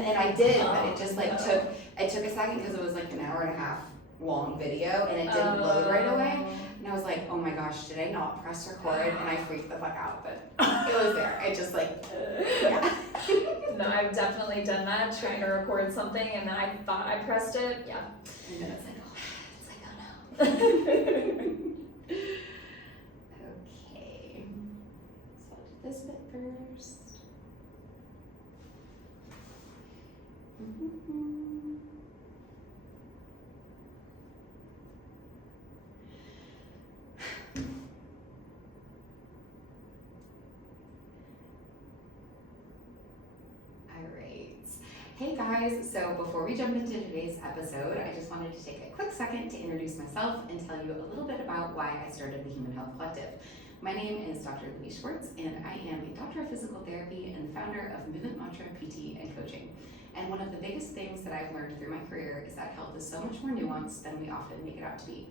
And I did, but it just like took a second because it was like an hour and a half long video and it didn't load right away. And I was like, oh my gosh, did I not press record? And I freaked the fuck out, but it was there. I just like, yeah. No, I've definitely done that, trying to record something, and then I thought I pressed it. Yeah. And then it's like, oh no. Okay. So I'll do this bit first. Hey guys, so before we jump into today's episode, I just wanted to take a quick second to introduce myself and tell you a little bit about why I started the Human Health Collective. My name is Dr. Louise Schwartz, and I am a doctor of physical therapy and founder of Movement Mantra PT and Coaching. And one of the biggest things that I've learned through my career is that health is so much more nuanced than we often make it out to be.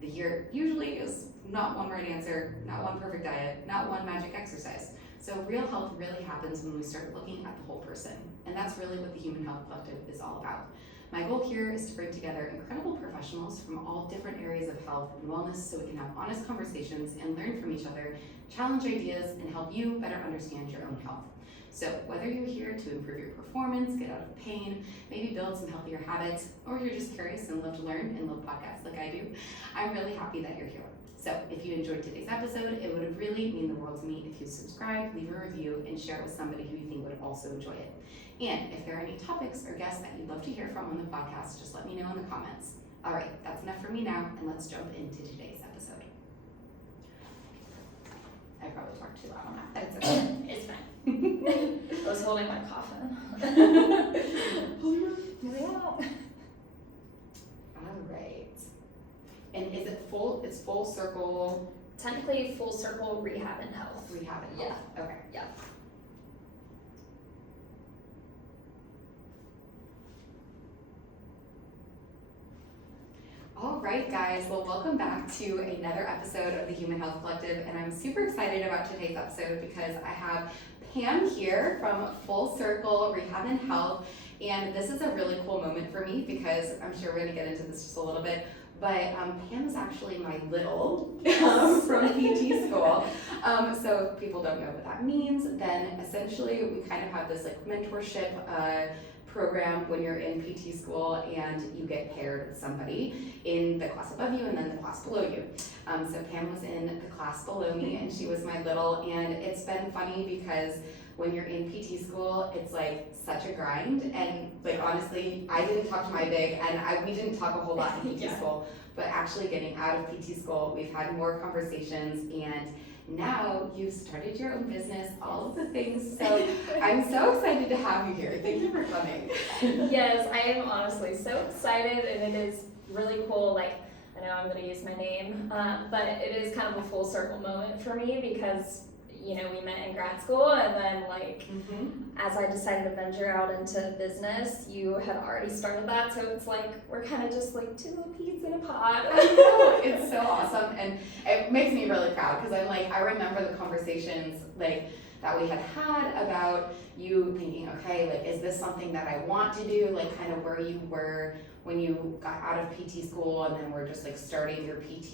The year usually is not one right answer, not one perfect diet, not one magic exercise. So real health really happens when we start looking at the whole person. And that's really what the Human Health Collective is all about. My goal here is to bring together incredible professionals from all different areas of health and wellness so we can have honest conversations and learn from each other, challenge ideas, and help you better understand your own health. So whether you're here to improve your performance, get out of pain, maybe build some healthier habits, or you're just curious and love to learn and love podcasts like I do, I'm really happy that you're here. So if you enjoyed today's episode, it would really mean the world to me if you subscribe, leave a review, and share it with somebody who you think would also enjoy it. And if there are any topics or guests that you'd love to hear from on the podcast, just let me know in the comments. All right, that's enough for me now, and let's jump into today's episode. I probably talked too loud on that, but it's okay. It's fine. I was holding my coffin. Yeah. All right. And is it full? It's full circle. Technically, full circle rehab and health. Rehab and health. Yeah. Okay. Yeah. All right, guys. Well, welcome back to another episode of the Human Health Collective, and I'm super excited about today's episode because I have Pam here from Full Circle Rehab and Health, and this is a really cool moment for me because I'm sure we're going to get into this just a little bit. But Pam is actually my little from PT school. So if people don't know what that means, then essentially we kind of have this like mentorship program when you're in PT school and you get paired with somebody in the class above you and then the class below you. So Pam was in the class below me and she was my little, and it's been funny because when you're in PT school, it's like such a grind, and like honestly, I didn't talk to my big, and we didn't talk a whole lot in PT school, but actually getting out of PT school, we've had more conversations, and now you've started your own business, all of the things, so I'm so excited to have you here. Thank you for coming. Yes, I am honestly so excited, and it is really cool. Like, I know I'm going to use my name, but it is kind of a full circle moment for me because you know, we met in grad school, and then like as I decided to venture out into business, you had already started that, so it's like we're kind of just like two little peas in a pod. I know, it's so awesome, and it makes me really proud because I'm like, I remember the conversations like that we had about you thinking, okay, like is this something that I want to do, like kind of where you were when you got out of PT school, and then we're just like starting your PT,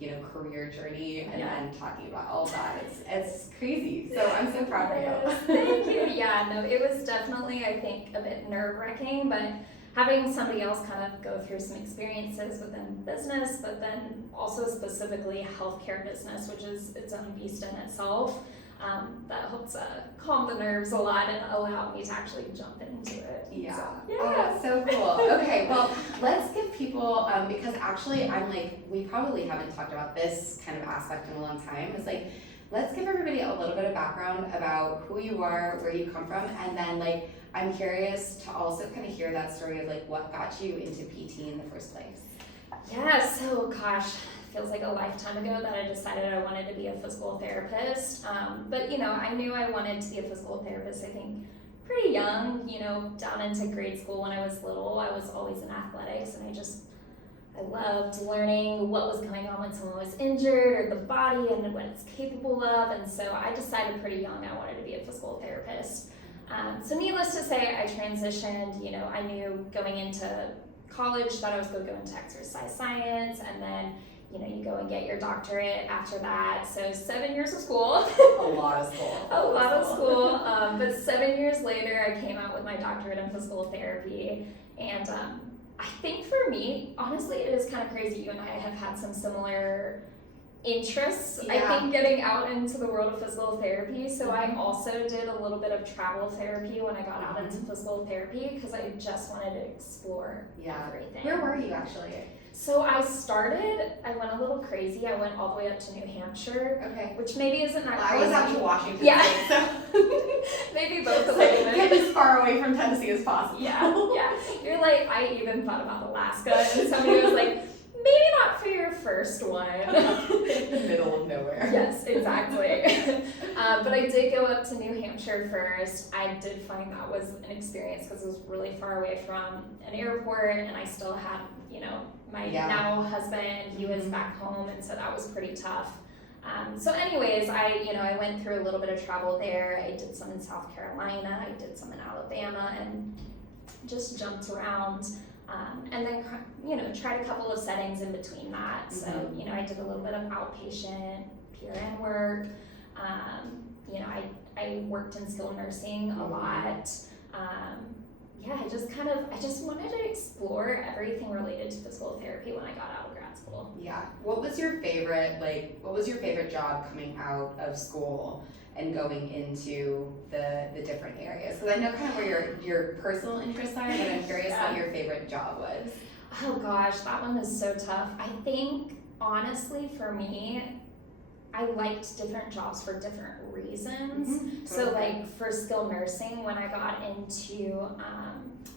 you know, career journey, and then talking about all that. It's crazy. So I'm so proud of you. Thank you. Yeah, no, it was definitely, I think, a bit nerve-wracking, but having somebody else kind of go through some experiences within business, but then also specifically healthcare business, which is its own beast in itself. That helps calm the nerves a lot and allow me to actually jump into it. Yeah. So, Oh, that's so cool. Okay, well, let's give people, because actually I'm like, we probably haven't talked about this kind of aspect in a long time. It's like, let's give everybody a little bit of background about who you are, where you come from, and then like, I'm curious to also kind of hear that story of like what got you into PT in the first place. Yeah, so gosh, feels like a lifetime ago that I decided I wanted to be a physical therapist. But you know, I knew I wanted to be a physical therapist, I think, pretty young, you know, down into grade school when I was little. I was always in athletics, and I loved learning what was going on when someone was injured, or the body and what it's capable of. And so I decided pretty young I wanted to be a physical therapist. So needless to say, I transitioned. I knew going into college that I was going to go into exercise science, and then you go and get your doctorate after that. So 7 years of school. A lot of school. A lot of school. But 7 years later, I came out with my doctorate in physical therapy. And I think for me, honestly, it is kind of crazy. You and I have had some similar interests, Yeah. I think, getting out into the world of physical therapy. So I also did a little bit of travel therapy when I got out into physical therapy because I just wanted to explore everything. Where were you actually? So I went a little crazy. I went all the way up to New Hampshire, Okay. which maybe isn't that I crazy. was out to Washington Yeah. State, so Maybe both a like, little get bit. as far away from Tennessee as possible. Yeah. You're like, I even thought about Alaska, and somebody was like, maybe not for your first one. In the middle of nowhere. Yes, exactly. But I did go up to New Hampshire first. I did find that was an experience because it was really far away from an airport, and I still had, my now husband, he was back home, and so that was pretty tough. So anyways, I went through a little bit of travel there. I did some in South Carolina, I did some in Alabama, and just jumped around. And then, tried a couple of settings in between that. So, I did a little bit of outpatient, PRN work. I worked in skilled nursing a lot. I just wanted to explore everything related to physical therapy when I got out of grad school. Yeah. What was your favorite job coming out of school and going into the different areas? Because I know kind of where your personal interests are, but I'm curious what your favorite job was. Oh gosh, that one is so tough. I think, honestly, for me, I liked different jobs for different reasons. So like for skilled nursing, when I got into,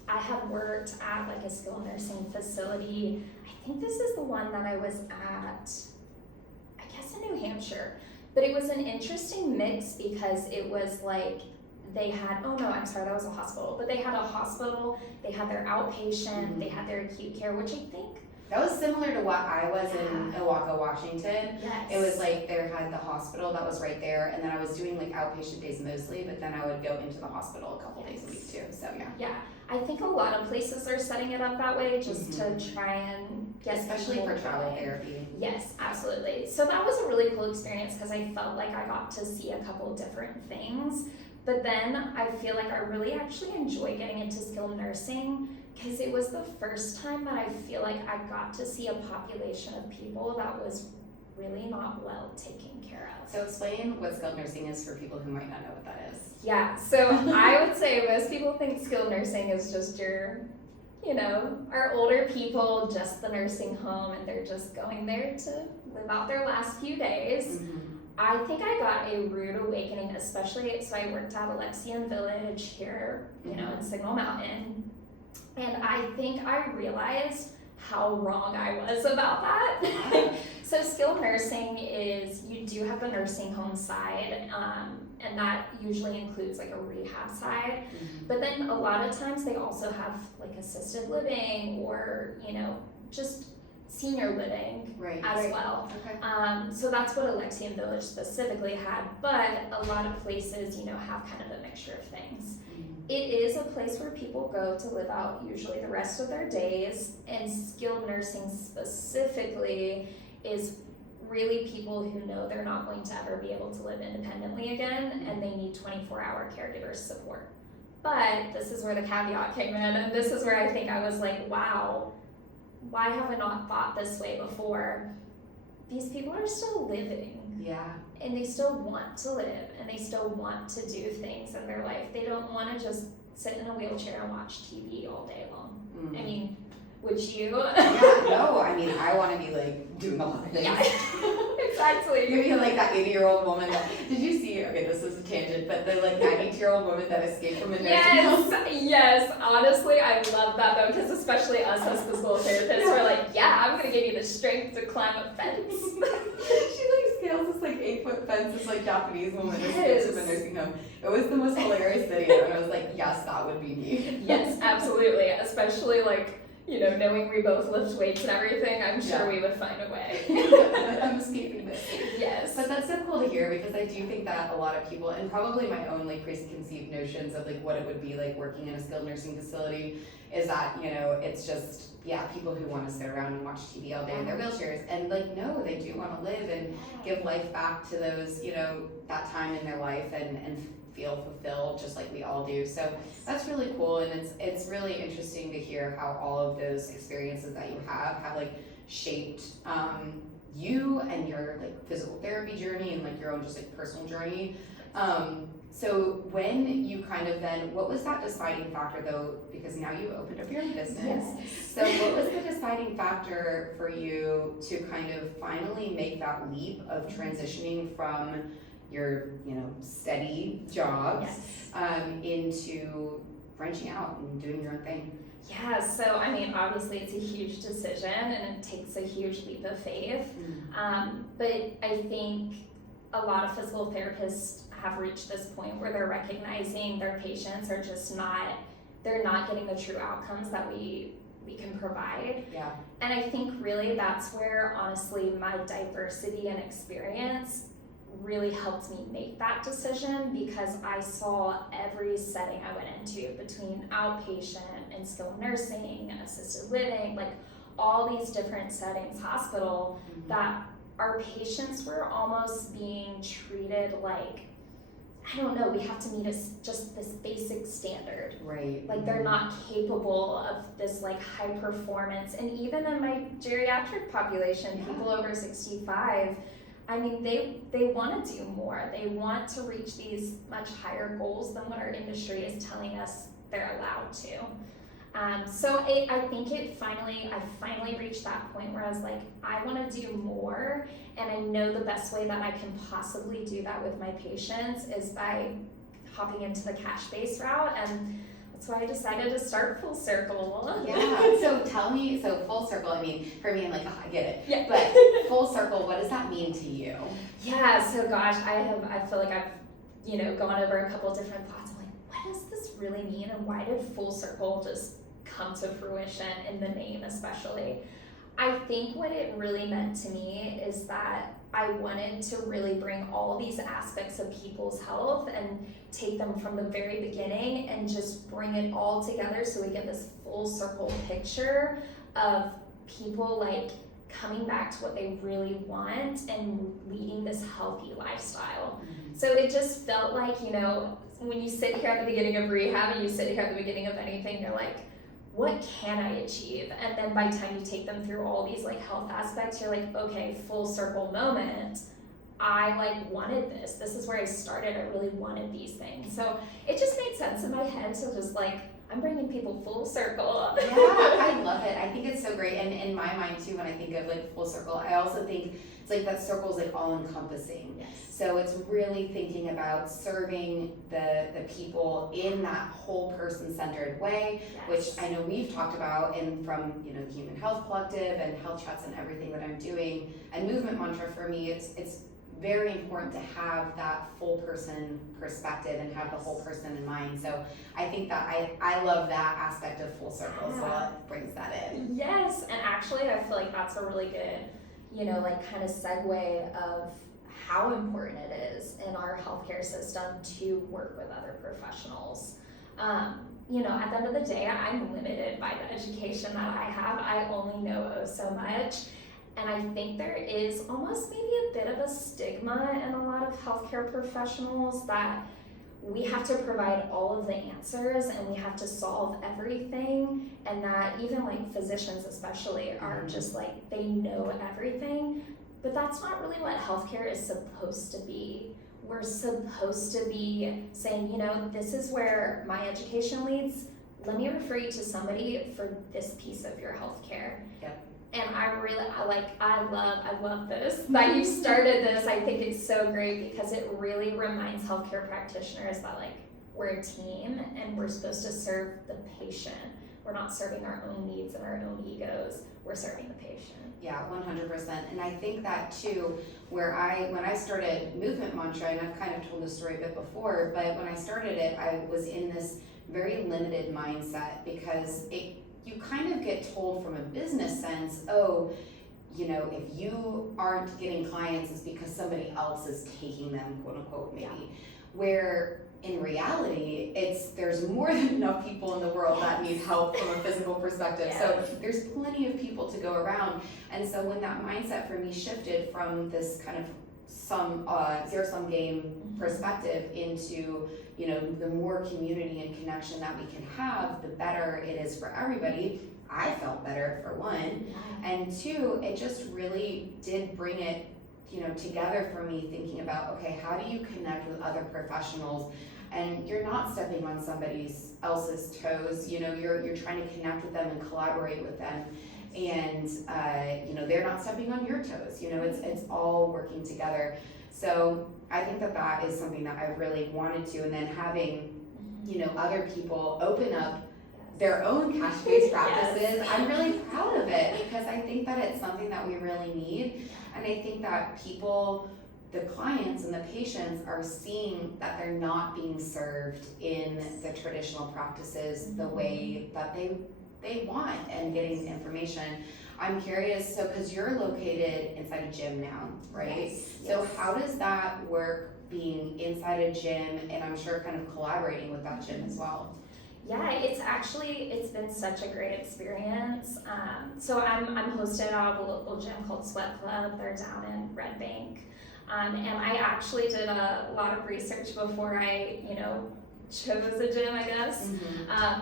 I had worked at like a skilled nursing facility. I think this is the one that I was at, I guess in New Hampshire. But it was an interesting mix because it was like they had, that was a hospital. But they had a hospital, they had their outpatient, they had their acute care, which I think. That was similar to what I was in Ilwaco, Washington. Yes. It was like they had the hospital that was right there, and then I was doing like outpatient days mostly, but then I would go into the hospital a couple days a week too, so yeah. Yeah, I think a lot of places are setting it up that way just to try and get especially people for travel going. therapy. Yes, absolutely. So that was a really cool experience because I felt like I got to see a couple different things. But then I feel like I really actually enjoy getting into skilled nursing because it was the first time that I feel like I got to see a population of people that was really not well taken care of. So explain what skilled nursing is for people who might not know what that is. Yeah, so I would say most people think skilled nursing is just your, our older people, just the nursing home, and they're just going there to live out their last few days. I think I got a rude awakening, especially, so I worked at Alexian Village here, in Signal Mountain, and I think I realized how wrong I was about that. So skilled nursing is, you do have the nursing home side, and that usually includes like a rehab side, but then a lot of times they also have like assisted living or, just senior living as well. Okay. So that's what Alexian Village specifically had, but a lot of places, have kind of a mixture of things. It is a place where people go to live out usually the rest of their days, and skilled nursing specifically is really people who know they're not going to ever be able to live independently again, and they need 24-hour caregiver support. But this is where the caveat came in, and this is where I think I was like, wow, why have I not thought this way before? These people are still living. Yeah. And they still want to live, and they still want to do things in their life. They don't want to just sit in a wheelchair and watch TV all day long. I mean, would you? I want to be like doing a lot of things. Yeah, exactly. You'd be like that 80-year-old woman that, did you see, okay, this is a tangent, but the like 92-year-old woman that escaped from a nursing home? Yes, honestly, I love that though, because especially us as physical therapists, we're like, yeah, I'm going to give you the strength to climb a fence. She like scales this like 8-foot fence, this like Japanese woman that escapes from a nursing home. It was the most hilarious video, and I was like, yes, that would be me. Yes, absolutely, especially like, knowing we both lift weights and everything, I'm sure we would find a way. I'm escaping this. Yes. But that's so cool to hear, because I do think that a lot of people, and probably my own like preconceived notions of like what it would be like working in a skilled nursing facility, is that, it's just, people who want to sit around and watch TV all day in their wheelchairs. And like, no, they do want to live and give life back to those, that time in their life and feel fulfilled just like we all do. So that's really cool, and it's really interesting to hear how all of those experiences that you have like shaped you and your like physical therapy journey and like your own just like personal journey. So when you kind of then, what was that deciding factor though, because now you opened up your own business. Yes. So what was the deciding factor for you to kind of finally make that leap of transitioning from your, steady jobs into branching out and doing your own thing? Yeah, so I mean, obviously it's a huge decision and it takes a huge leap of faith. But I think a lot of physical therapists have reached this point where they're recognizing their patients are just they're not getting the true outcomes that we can provide. Yeah. And I think really that's where, honestly, my diversity and experience really helped me make that decision, because I saw every setting I went into, between outpatient and skilled nursing, assisted living, like all these different settings, hospital, that our patients were almost being treated like, I don't know, we have to meet just this basic standard. Right. Like they're not capable of this like high performance. And even in my geriatric population, people over 65, I mean, they want to do more. They want to reach these much higher goals than what our industry is telling us they're allowed to. So I think I finally reached that point where I was like, I want to do more, and I know the best way that I can possibly do that with my patients is by hopping into the cash-based route, and that's why I decided to start Full Circle. Yeah, so tell me, Full Circle, I mean, for me, I'm like, I get it. Yeah. But Full Circle, what does that mean to you? Yeah, so gosh, I feel like I've, gone over a couple different thoughts. I'm like, what does this really mean, and why did Full Circle just come to fruition in the name especially? I think what it really meant to me is that I wanted to really bring all these aspects of people's health and take them from the very beginning and just bring it all together so we get this full circle picture of people like coming back to what they really want and leading this healthy lifestyle. So it just felt like, when you sit here at the beginning of rehab and you sit here at the beginning of anything, you're like, what can I achieve? And then by the time you take them through all these like health aspects, you're like, okay, full circle moment. I like wanted this. This is where I started. I really wanted these things. So it just made sense in my head to just like, I'm bringing people full circle. Yeah, I love it. I think it's so great. And in my mind too, when I think of like Full Circle, I also think it's like that circle is like all encompassing. Yes. So it's really thinking about serving the people in that whole person centered way, Yes. which I know we've talked about from the Human Health Collective and health chats and everything that I'm doing. And Movement Mantra for me, it's very important to have that full person perspective and have the whole person in mind. So I think that I love that aspect of Full Circle, so that brings that in. Yes, and actually I feel like that's a really good, kind of segue of how important it is in our healthcare system to work with other professionals. At the end of the day, I'm limited by the education that I have. I only know so much. And I think there is almost maybe a bit of a stigma in a lot of healthcare professionals that we have to provide all of the answers and we have to solve everything, and that even like physicians especially are just like, they know everything. But that's not really what healthcare is supposed to be. We're supposed to be saying, this is where my education leads. Let me refer you to somebody for this piece of your healthcare. Yep. And I love this, that you've started this. I think it's so great because it really reminds healthcare practitioners that like we're a team and we're supposed to serve the patient. We're not serving our own needs and our own egos. We're serving the patient. Yeah, 100%. And I think that too, when I started Movement Mantra, and I've kind of told this story a bit before, but when I started it, I was in this very limited mindset because you kind of get told from a business sense, oh, you know, if you aren't getting clients, it's because somebody else is taking them, quote unquote, maybe. Yeah. Where in reality, there's more than enough people in the world that need help from a physical perspective. Yes. So there's plenty of people to go around. And so when that mindset for me shifted from this kind of zero-sum game perspective into, you know, the more community and connection that we can have, the better it is for everybody. I felt better, for one. Yeah. And two, it just really did bring it, you know, together for me, thinking about, okay, how do you connect with other professionals? And you're not stepping on somebody else's toes, you know, you're trying to connect with them and collaborate with them. And, you know, they're not stepping on your toes, you know, it's all working together. So I think that is something that I really wanted to, and then having, you know, other people open up their own cash-based practices. Yes. I'm really proud of it, because I think that it's something that we really need. And I think that people, the clients and the patients, are seeing that they're not being served in the traditional practices the way that they want, and getting information. I'm curious, so because you're located inside a gym now, right? Yes. So how does that work, being inside a gym, and I'm sure kind of collaborating with that gym as well? Yeah, it's been such a great experience. So I'm hosted out of a local gym called Sweat Club. They're down in Red Bank. And I actually did a lot of research before I, you know, chose a gym, I guess.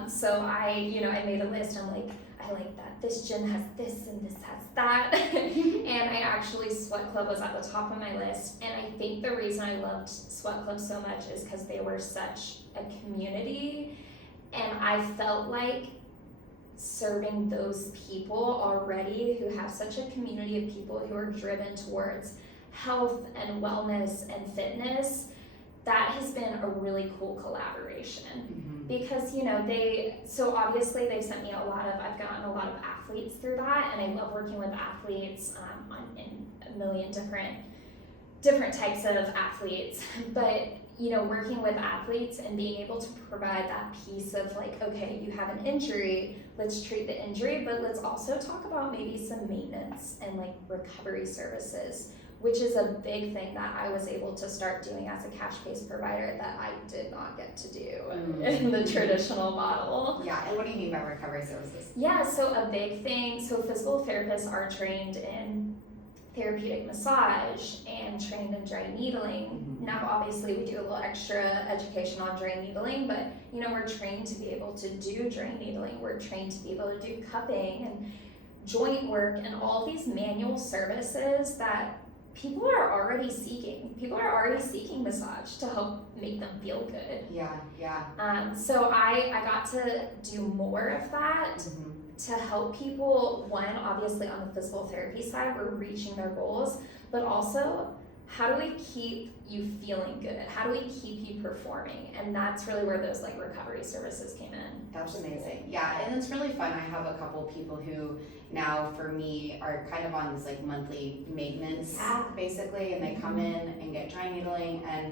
So I made a list. I'm like, I like that this gym has this and this has that. And I actually, Sweat Club was at the top of my list. And I think the reason I loved Sweat Club so much is because they were such a community. And I felt like serving those people already who have such a community of people who are driven towards health and wellness and fitness, that has been a really cool collaboration. Because, you know, obviously they've sent me I've gotten a lot of athletes through that, and I love working with athletes in a million different types of athletes. But, you know, working with athletes and being able to provide that piece of like, okay, you have an injury, let's treat the injury, but let's also talk about maybe some maintenance and like recovery services, which is a big thing that I was able to start doing as a cash-based provider that I did not get to do in the traditional model. Yeah, and what do you mean by recovery services? Yeah, so a big thing, so physical therapists are trained in therapeutic massage and trained in dry needling. Now, obviously, we do a little extra education on dry needling, but, you know, we're trained to be able to do dry needling. We're trained to be able to do cupping and joint work and all these manual services that people are already seeking. People are already seeking massage to help make them feel good. Yeah. So I got to do more of that to help people. One, obviously on the physical therapy side, we're reaching their goals, but also how do we keep you feeling good? How do we keep you performing? And that's really where those like recovery services came in. That's amazing. Yeah, and it's really fun. I have a couple people who now for me are kind of on this like monthly maintenance basically, and they come in and get dry needling, and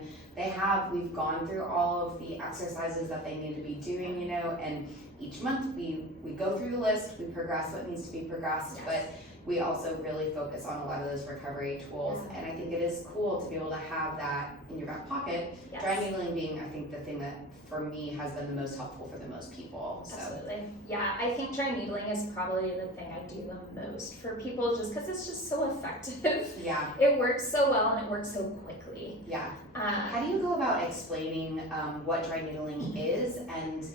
we've gone through all of the exercises that they need to be doing, you know, and each month we go through the list, we progress what needs to be progressed, but we also really focus on a lot of those recovery tools. And I think it is cool to be able to have that in your back pocket. Dry needling being, I think, the thing that for me has been the most helpful for the most people. So. Absolutely. Yeah, I think dry needling is probably the thing I do the most for people, just because it's just so effective. Yeah. It works so well and it works so quickly. Yeah. How do you go about explaining what dry needling is and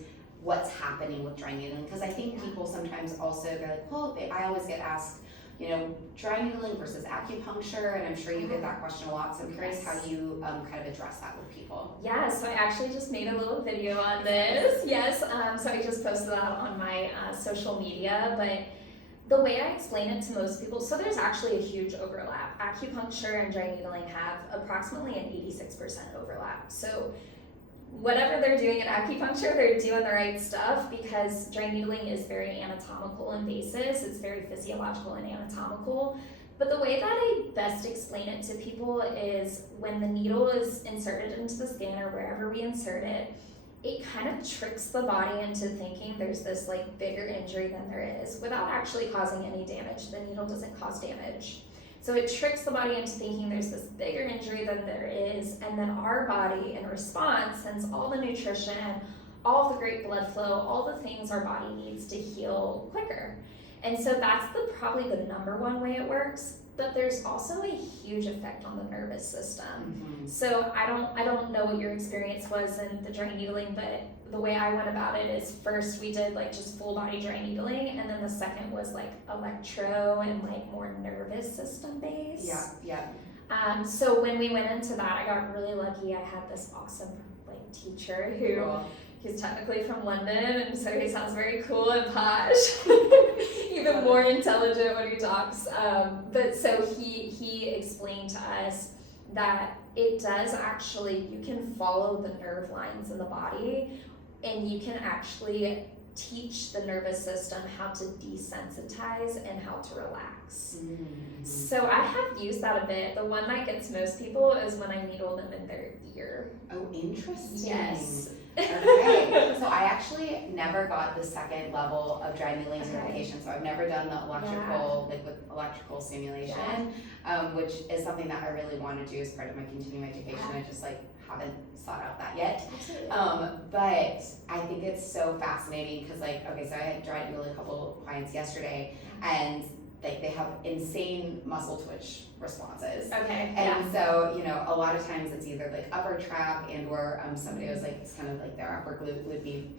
what's happening with dry needling? Because I think people sometimes also go like, well, I always get asked, you know, dry needling versus acupuncture, and I'm sure you get that question a lot, so I'm curious how you kind of address that with people. Yeah, so I actually just made a little video on this. So I just posted that on my social media, but the way I explain it to most people, so there's actually a huge overlap. Acupuncture and dry needling have approximately an 86% overlap. So whatever they're doing in acupuncture, they're doing the right stuff, because dry needling is very anatomical in basis. It's very physiological and anatomical. But the way that I best explain it to people is when the needle is inserted into the skin or wherever we insert it, it kind of tricks the body into thinking there's this like bigger injury than there is without actually causing any damage. The needle doesn't cause damage. So it tricks the body into thinking there's this bigger injury than there is, and then our body in response sends all the nutrition, all of the great blood flow, all the things our body needs to heal quicker. And so that's probably the number one way it works. But there's also a huge effect on the nervous system. So I don't know what your experience was in the dry needling, but the way I went about it is first we did like just full body dry needling, and then the second was like electro and like more nervous system based. So when we went into that, I got really lucky. I had this awesome like teacher who he's technically from London, and so he sounds very cool and posh, even more intelligent when he talks. But so he explained to us that it does actually, you can follow the nerve lines in the body, and you can actually teach the nervous system how to desensitize and how to relax. So I have used that a bit. The one that gets most people is when I needle them in their ear. Oh, interesting. Yes. Okay, so I actually never got the second level of dry needling certification, so I've never done the electrical, like with electrical stimulation, which is something that I really want to do as part of my continuing education. I just like haven't sought out that yet. But I think it's so fascinating because like, okay, so I had dry needled a couple clients yesterday, and like they have insane muscle twitch responses. And so, you know, a lot of times it's either like upper trap and or somebody was like, it's kind of like their upper glute would be.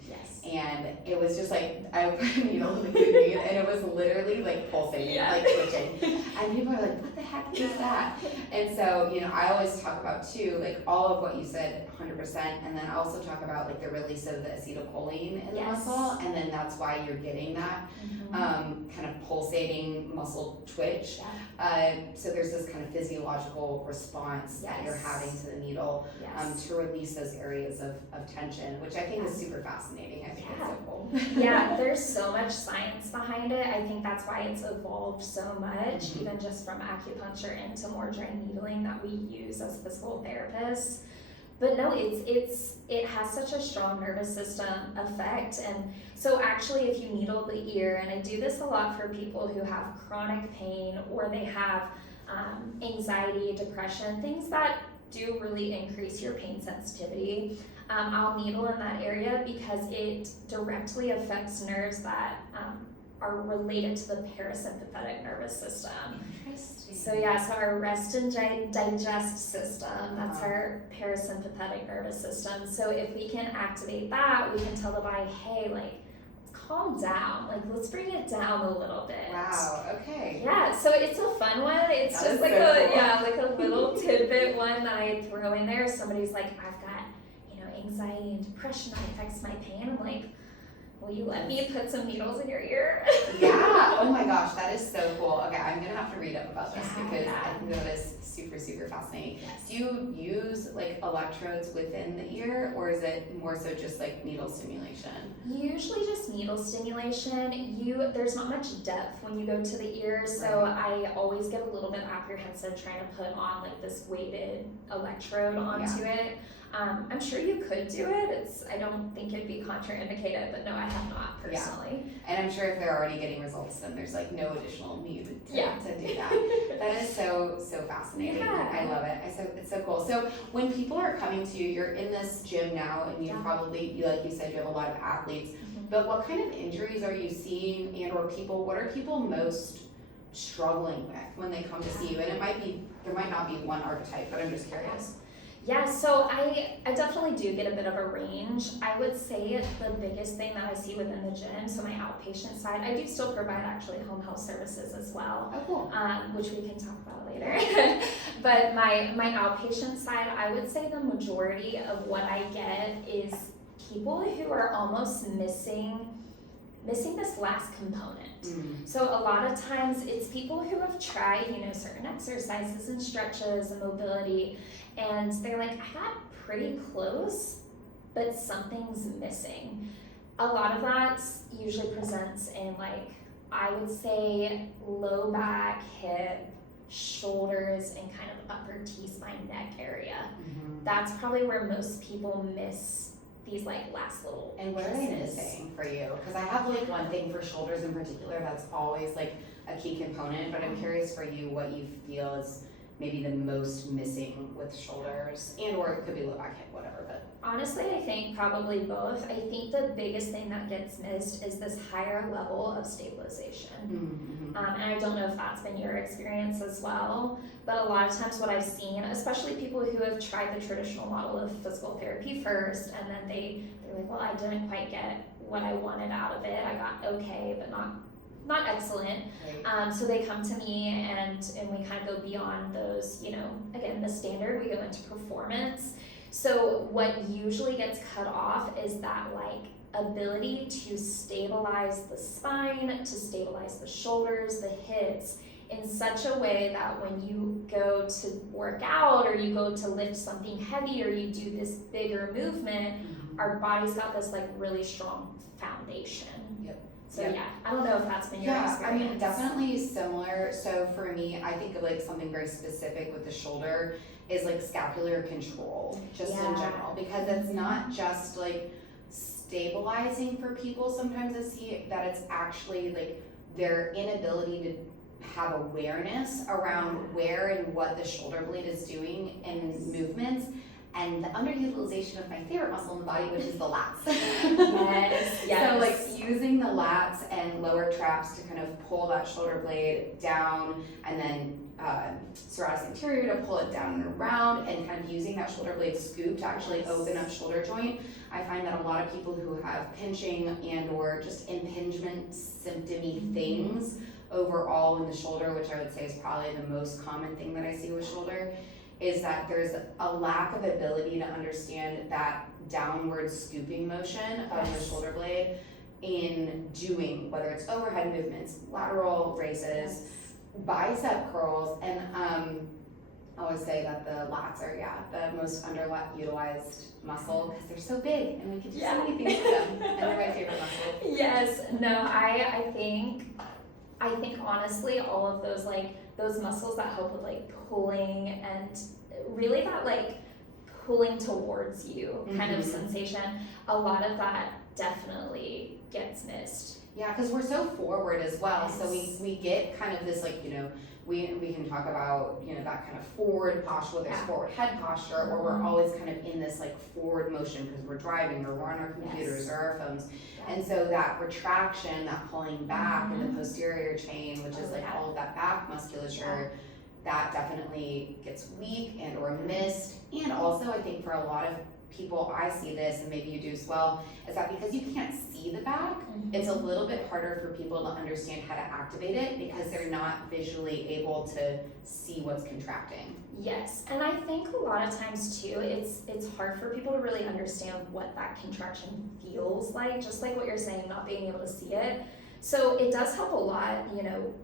And it was just like, I put a needle in the glute and it was literally like pulsating, like twitching. And people are like, what the heck is that? And so, you know, I always talk about too, like all of what you said, 100%. And then I also talk about like the release of the acetylcholine in the muscle. And then that's why you're getting that kind of pulsating muscle twitch. So there's this kind of physiological response that you're having to the needle to release those areas of tension, which I think is super fascinating. I think it's so cool. There's so much science behind it. I think that's why it's evolved so much, even just from acupuncture into more dry needling that we use as physical therapists. But no, it has such a strong nervous system effect. And so actually if you needle the ear, and I do this a lot for people who have chronic pain or they have anxiety, depression, things that do really increase your pain sensitivity, I'll needle in that area because it directly affects nerves that are related to the parasympathetic nervous system. So so our rest and digest system, that's our parasympathetic nervous system. So if we can activate that, we can tell the body, hey, like, calm down, like let's bring it down a little bit. Wow, okay. So it's a fun one. It's that just like so like a little tidbit one that I throw in there. Somebody's like, I've got, you know, anxiety and depression that affects my pain. I'm like, will you let me put some needles in your ear? Oh my gosh, that is so cool. Okay, I'm gonna have to read up about this because I think that is super, super fascinating. Do you use like electrodes within the ear, or is it more so just like needle stimulation? Usually just needle stimulation. There's not much depth when you go to the ear, so I always get a little bit apprehensive trying to put on like this weighted electrode onto it. I'm sure you could do it. I don't think it'd be contraindicated, but no, I have not personally. And I'm sure if they're already getting results, then there's like no additional need to do that. That is so fascinating. I love it. It's so cool. So when people are coming to you, you're in this gym now, and you probably, like you said, you have a lot of athletes. But what kind of injuries are you seeing, and or what are people most struggling with when they come to see you? And there might not be one archetype, but I'm just curious. So I definitely do get a bit of a range. I would say the biggest thing that I see within the gym, so my outpatient side, I do still provide actually home health services as well, which we can talk about later. But my outpatient side, I would say the majority of what I get is people who are almost missing this last component. So a lot of times it's people who have tried, you know, certain exercises and stretches and mobility, and they're like, I got pretty close, but something's missing. A lot of that usually presents in like, I would say low back, hip, shoulders, and kind of upper T-spine neck area. That's probably where most people miss these like last little And what are they pieces. missing for you? Because I have like one thing for shoulders in particular that's always like a key component, but I'm curious for you what you feel is maybe the most missing with shoulders, and or it could be low back, hip, whatever. But Honestly, I think probably both. I think the biggest thing that gets missed is this higher level of stabilization. And I don't know if that's been your experience as well, but a lot of times what I've seen, especially people who have tried the traditional model of physical therapy first, and then they're like, well, I didn't quite get what I wanted out of it. I got okay, but not excellent. Right. So they come to me and we kind of go beyond those, again, the standard, we go into performance. So what usually gets cut off is that like ability to stabilize the spine, to stabilize the shoulders, the hips, in such a way that when you go to work out or you go to lift something heavy or you do this bigger movement, our body's got this like really strong foundation. Yep. So Yep. yeah, I don't know if that's been your experience. I mean, definitely similar. So for me, I think of like something very specific with the shoulder is like scapular control, just in general, because it's not just like stabilizing for people. Sometimes I see that it's actually like their inability to have awareness around where and what the shoulder blade is doing in movements, and the underutilization of my favorite muscle in the body, which is the lats. Yes. So like using the lats and lower traps to kind of pull that shoulder blade down, and then serratus anterior to pull it down and around, and kind of using that shoulder blade scoop to actually open up shoulder joint. I find that a lot of people who have pinching and or just impingement symptomy things overall in the shoulder, which I would say is probably the most common thing that I see with shoulder, is that there's a lack of ability to understand that downward scooping motion of the shoulder blade in doing, whether it's overhead movements, lateral raises, bicep curls, and I always say that the lats are the most underutilized muscle because they're so big and we can do so many things with them, and they're my favorite muscle. Yes, no, I think honestly all of those those muscles that help with like pulling and really that like pulling towards you kind of sensation, a lot of that definitely gets missed. Yeah, because we're so forward as well, so we get kind of this like, we can talk about, that kind of forward posture, whether it's forward head posture, or we're always kind of in this like forward motion because we're driving or we're on our computers or our phones. And so that retraction, that pulling back in the posterior chain, which is like all of that back musculature, that definitely gets weak and or missed. And also I think for a lot of people, I see this, and maybe you do as well, is that because you can't see the back, it's a little bit harder for people to understand how to activate it because they're not visually able to see what's contracting. Yes, and I think a lot of times too, it's hard for people to really understand what that contraction feels like, just like what you're saying, not being able to see it. So it does help a lot,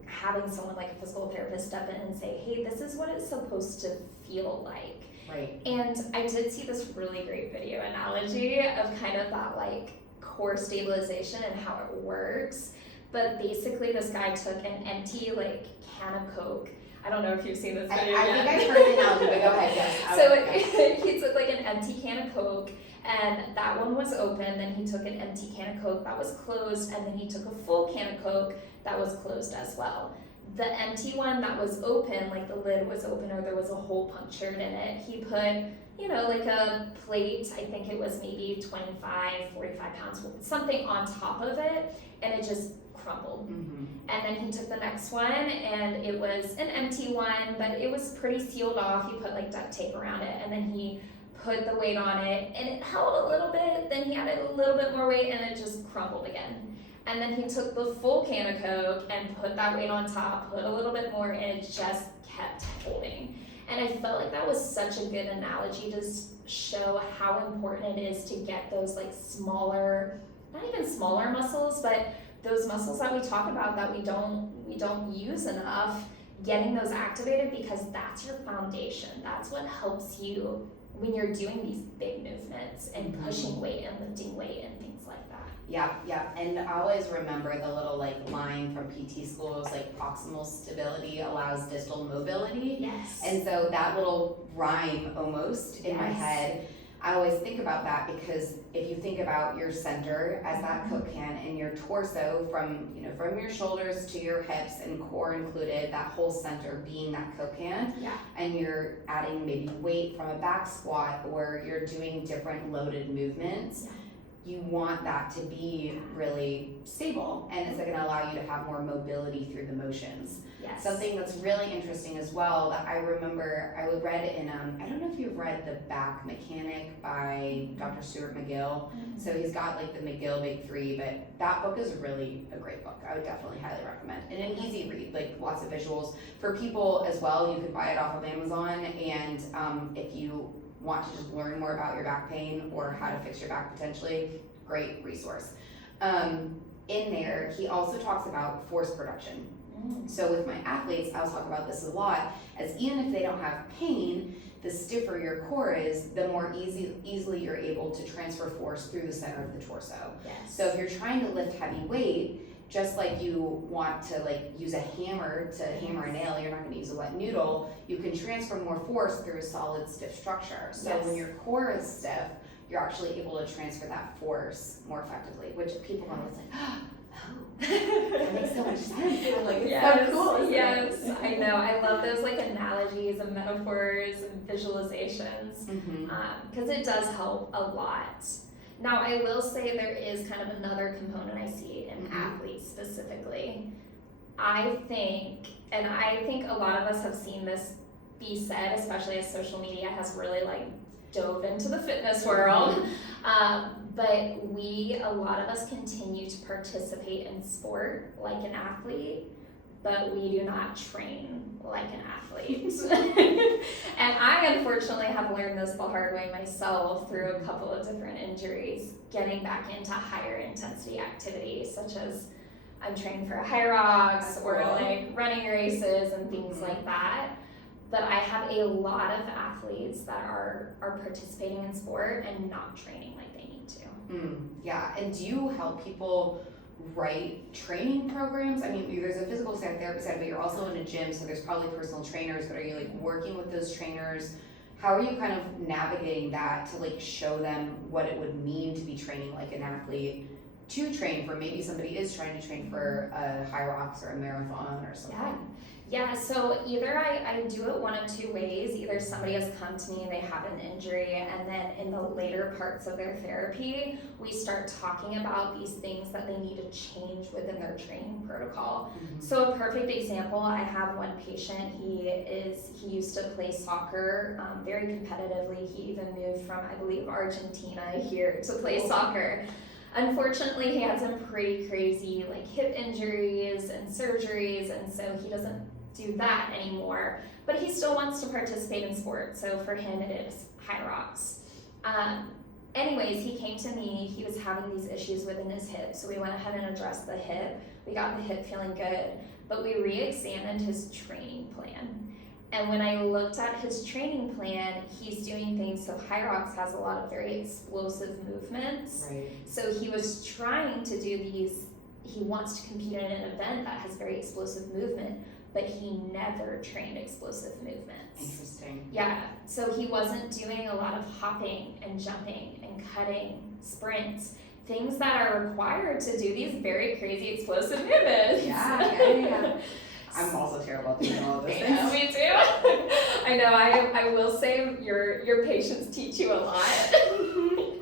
having someone like a physical therapist step in and say, hey, this is what it's supposed to feel like. Right. And I did see this really great video analogy of kind of that like core stabilization and how it works. But basically this guy took an empty like can of Coke. I don't know if you've seen this video I yet. think I've heard the analogy, but go ahead, yes. So he took like an empty can of Coke, and that one was open, then he took an empty can of Coke that was closed, and then he took a full can of Coke that was closed as well. The empty one that was open, like the lid was open or there was a hole punctured in it, he put, like a plate, I think it was maybe 25, 45 pounds, something on top of it, and it just crumbled. And then he took the next one, and it was an empty one, but it was pretty sealed off. He put like duct tape around it, and then he put the weight on it, and it held a little bit, then he added a little bit more weight, and it just crumbled again. And then he took the full can of Coke and put that weight on top, put a little bit more, and it just kept holding. And I felt like that was such a good analogy to show how important it is to get those like smaller, not even smaller muscles, but those muscles that we talk about that we don't use enough, getting those activated, because that's your foundation. That's what helps you when you're doing these big movements and pushing weight and lifting weight and things like that. Yeah, and I always remember the little like line from PT schools, like proximal stability allows distal mobility. Yes. And so that little rhyme almost in my head I always think about that because if you think about your center as that Coke can and your torso from your shoulders to your hips and core included, that whole center being that Coke can, and you're adding maybe weight from a back squat or you're doing different loaded movements, you want that to be really stable and it's going to allow you to have more mobility through the motions. Yes. Something that's really interesting as well that I remember I read in, I don't know if you've read The Back Mechanic by Dr. Stuart McGill. So he's got like the McGill Big Three, but that book is really a great book. I would definitely highly recommend. And an easy read, like lots of visuals. For people as well, you can buy it off of Amazon, and if you want to just learn more about your back pain or how to fix your back potentially, great resource. In there, he also talks about force production. So with my athletes, I'll talk about this a lot, as even if they don't have pain, the stiffer your core is, the more easily you're able to transfer force through the center of the torso. Yes. So if you're trying to lift heavy weight, just like you want to like use a hammer to hammer a nail, you're not going to use a wet noodle, you can transfer more force through a solid stiff structure. So when your core is stiff, you're actually able to transfer that force more effectively, which people are always like, oh, that makes so much sense. I'm like, it's so cool. Yes, I know. I love those like analogies and metaphors and visualizations because it does help a lot. Now, I will say there is kind of another component I see in athletes specifically. I think a lot of us have seen this be said, especially as social media has really like dove into the fitness world. But a lot of us continue to participate in sport like an athlete, but we do not train like an athlete. And I unfortunately have learned this the hard way myself through a couple of different injuries, getting back into higher intensity activities, such as I'm training for a high rocks or like running races and things like that. But I have a lot of athletes that are participating in sport and not training like they need to. Yeah, and do you help people write training programs? I mean, there's a physical therapy side, but you're also in a gym, so there's probably personal trainers, but are you like working with those trainers? How are you kind of navigating that to like show them what it would mean to be training like an athlete, to train for maybe somebody is trying to train for a high rocks or a marathon or something? Yeah, so either I do it one of two ways. Either somebody has come to me and they have an injury, and then in the later parts of their therapy, we start talking about these things that they need to change within their training protocol. So a perfect example, I have one patient, he used to play soccer very competitively. He even moved from, I believe, Argentina here to play soccer. Unfortunately, he had some pretty crazy like hip injuries and surgeries, and so he doesn't do that anymore, but he still wants to participate in sport. So for him, it is high rocks. Anyways, he came to me, he was having these issues within his hip. So we went ahead and addressed the hip. We got the hip feeling good, but we re-examined his training plan. And when I looked at his training plan, he's doing things, so high rocks has a lot of very explosive movements. So he was trying to do these, he wants to compete in an event that has very explosive movement, but he never trained explosive movements. Interesting. Yeah, so he wasn't doing a lot of hopping and jumping and cutting, sprints, things that are required to do these very crazy explosive movements. Yeah. I'm also terrible at doing all of those things. Yeah, me too. I know, I will say your patients teach you a lot.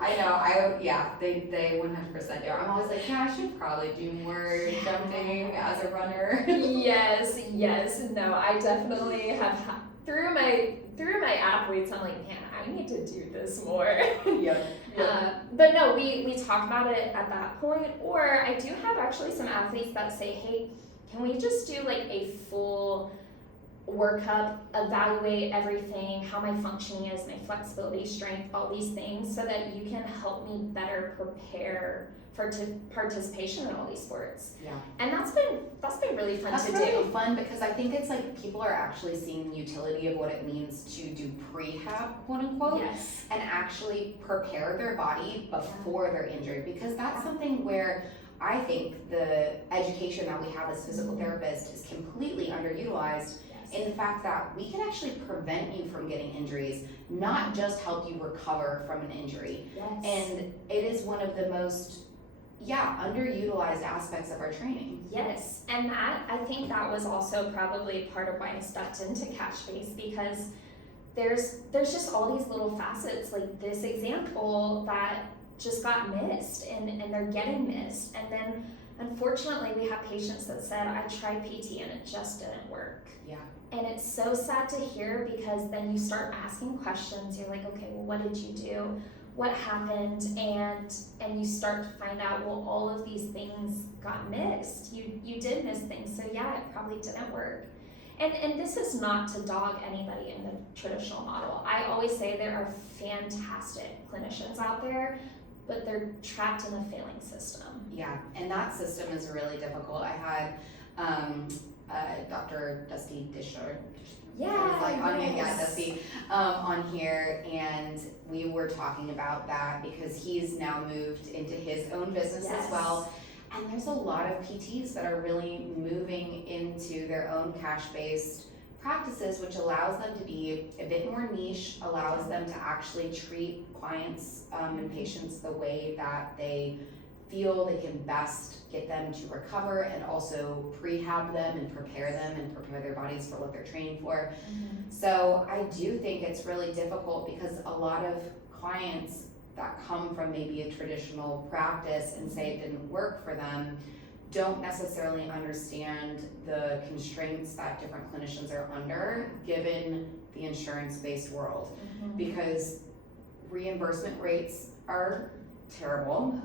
I know, they 100% do. I'm always like, I should probably do more jumping as a runner. Yes. No, I definitely have, through my athletes, I'm like, man, I need to do this more. But no, we talk about it at that point, or I do have actually some athletes that say, hey, can we just do like a full workup, evaluate everything, how my functioning is, my flexibility, strength, all these things, so that you can help me better prepare for participation in all these sports. And that's been really fun to do. That's really fun because I think it's like people are actually seeing the utility of what it means to do prehab, quote unquote, and actually prepare their body before they're injured, because that's something where I think the education that we have as physical therapists is completely underutilized. in the fact that we can actually prevent you from getting injuries, not just help you recover from an injury. Yes. And it is one of the most underutilized aspects of our training. Yes, and I think that was also probably part of why I stepped into Catchface, because there's just all these little facets, like this example that just got missed, and they're getting missed. And then unfortunately we have patients that said, I tried PT and it just didn't work. Yeah. And it's so sad to hear, because then you start asking questions. You're like, okay, well, what did you do? What happened? And you start to find out, well, all of these things got missed. You did miss things, so yeah, it probably didn't work. And this is not to dog anybody in the traditional model. I always say there are fantastic clinicians out there, but they're trapped in a failing system. Yeah, and that system is really difficult. I had Dr. Dusty Disher. Dusty on here, and we were talking about that because he's now moved into his own business as well. And there's a lot of PTs that are really moving into their own cash-based practices, which allows them to be a bit more niche, allows them to actually treat clients and patients the way that they feel they can best get them to recover, and also prehab them and prepare their bodies for what they're training for. Mm-hmm. So I do think it's really difficult, because a lot of clients that come from maybe a traditional practice and say it didn't work for them don't necessarily understand the constraints that different clinicians are under given the insurance-based world. Mm-hmm. Because reimbursement rates are terrible.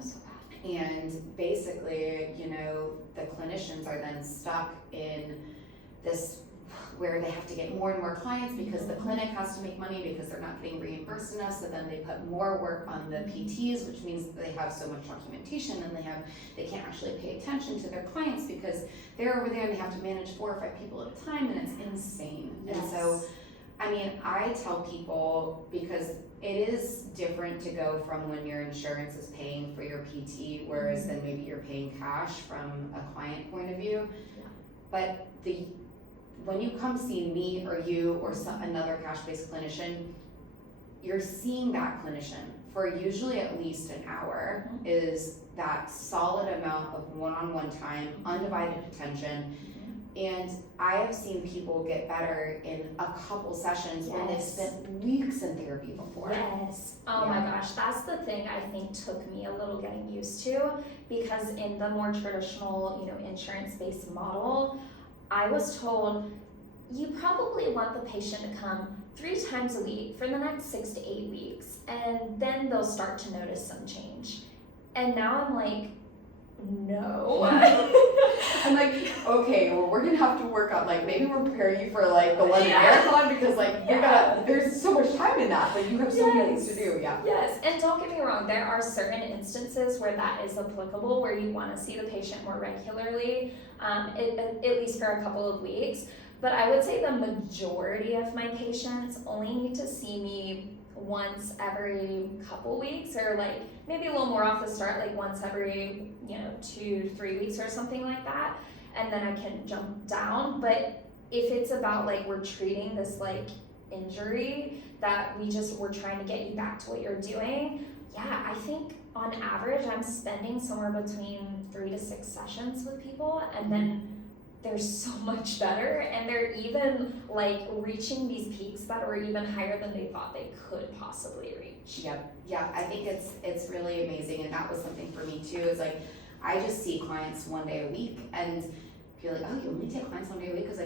And basically, the clinicians are then stuck in this where they have to get more and more clients because the clinic has to make money because they're not getting reimbursed enough. So then they put more work on the PTs, which means they have so much documentation, and they can't actually pay attention to their clients because they're over there and they have to manage 4 or 5 people at a time, and it's insane. Yes. And so, I tell people, because it is different to go from when your insurance is paying for your PT, whereas then maybe you're paying cash from a client point of view. Yeah. But when you come see me or you or another cash-based clinician, you're seeing that clinician for usually at least an hour. Mm-hmm. Is that solid amount of one-on-one time, undivided attention. And I have seen people get better in a couple sessions when they've spent weeks in therapy before. Yes. Oh my gosh, that's the thing I think took me a little getting used to, because in the more traditional, insurance-based model, I was told you probably want the patient to come 3 times a week for the next 6 to 8 weeks, and then they'll start to notice some change. And now I'm like, no. I'm like, okay, well, we're gonna have to work on, maybe we're preparing you for the London Marathon, because there's so much time in that, but you have so many things to do. Yes, and don't get me wrong, there are certain instances where that is applicable, where you want to see the patient more regularly, at least for a couple of weeks. But I would say the majority of my patients only need to see me once every couple weeks, or maybe a little more off the start, once every 2-3 weeks or something like that, and then I can jump down. But if it's about we're treating this injury that we're trying to get you back to what you're doing, I think on average I'm spending somewhere between 3 to 6 sessions with people, and then they're so much better, and they're even reaching these peaks that are even higher than they thought they could possibly reach. Yeah, I think it's really amazing, and that was something for me too, is I just see clients 1 day a week, and people are like, oh, you only take clients 1 day a week? It's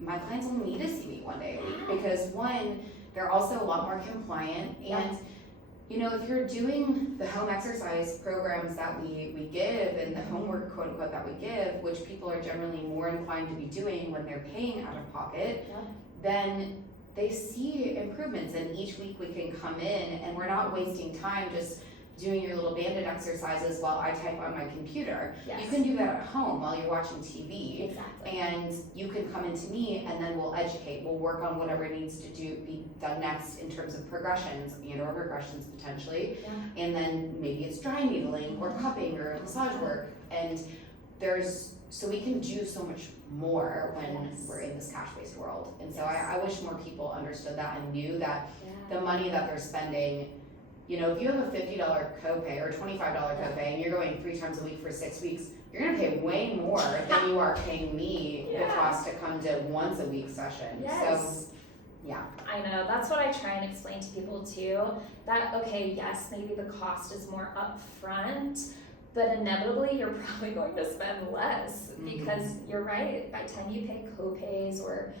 my clients only need to see me 1day a week, because one, they're also a lot more compliant, and if you're doing the home exercise programs that we give, and the homework, quote unquote, that we give, which people are generally more inclined to be doing when they're paying out of pocket, then they see improvements, and each week we can come in and we're not wasting time just doing your little banded exercises while I type on my computer. Yes. You can do that at home while you're watching TV. Exactly. And you can come into me, and then we'll educate. We'll work on whatever needs to be done next in terms of progressions or regressions potentially. Yeah. And then maybe it's dry needling or cupping or massage work. And so we can do so much more when Yes. we're in this cash-based world. And so I wish more people understood that and knew that Yeah. the money that they're spending, you know, if you have a $50 copay or $25 copay and you're going 3 times a week for 6 weeks, you're gonna pay way more than you are paying me the Yeah. cost to come to once a week session. Yes. So, yeah. I know, that's what I try and explain to people too, that, okay, yes, maybe the cost is more upfront, but inevitably you're probably going to spend less because you're right, by the time you pay copays or,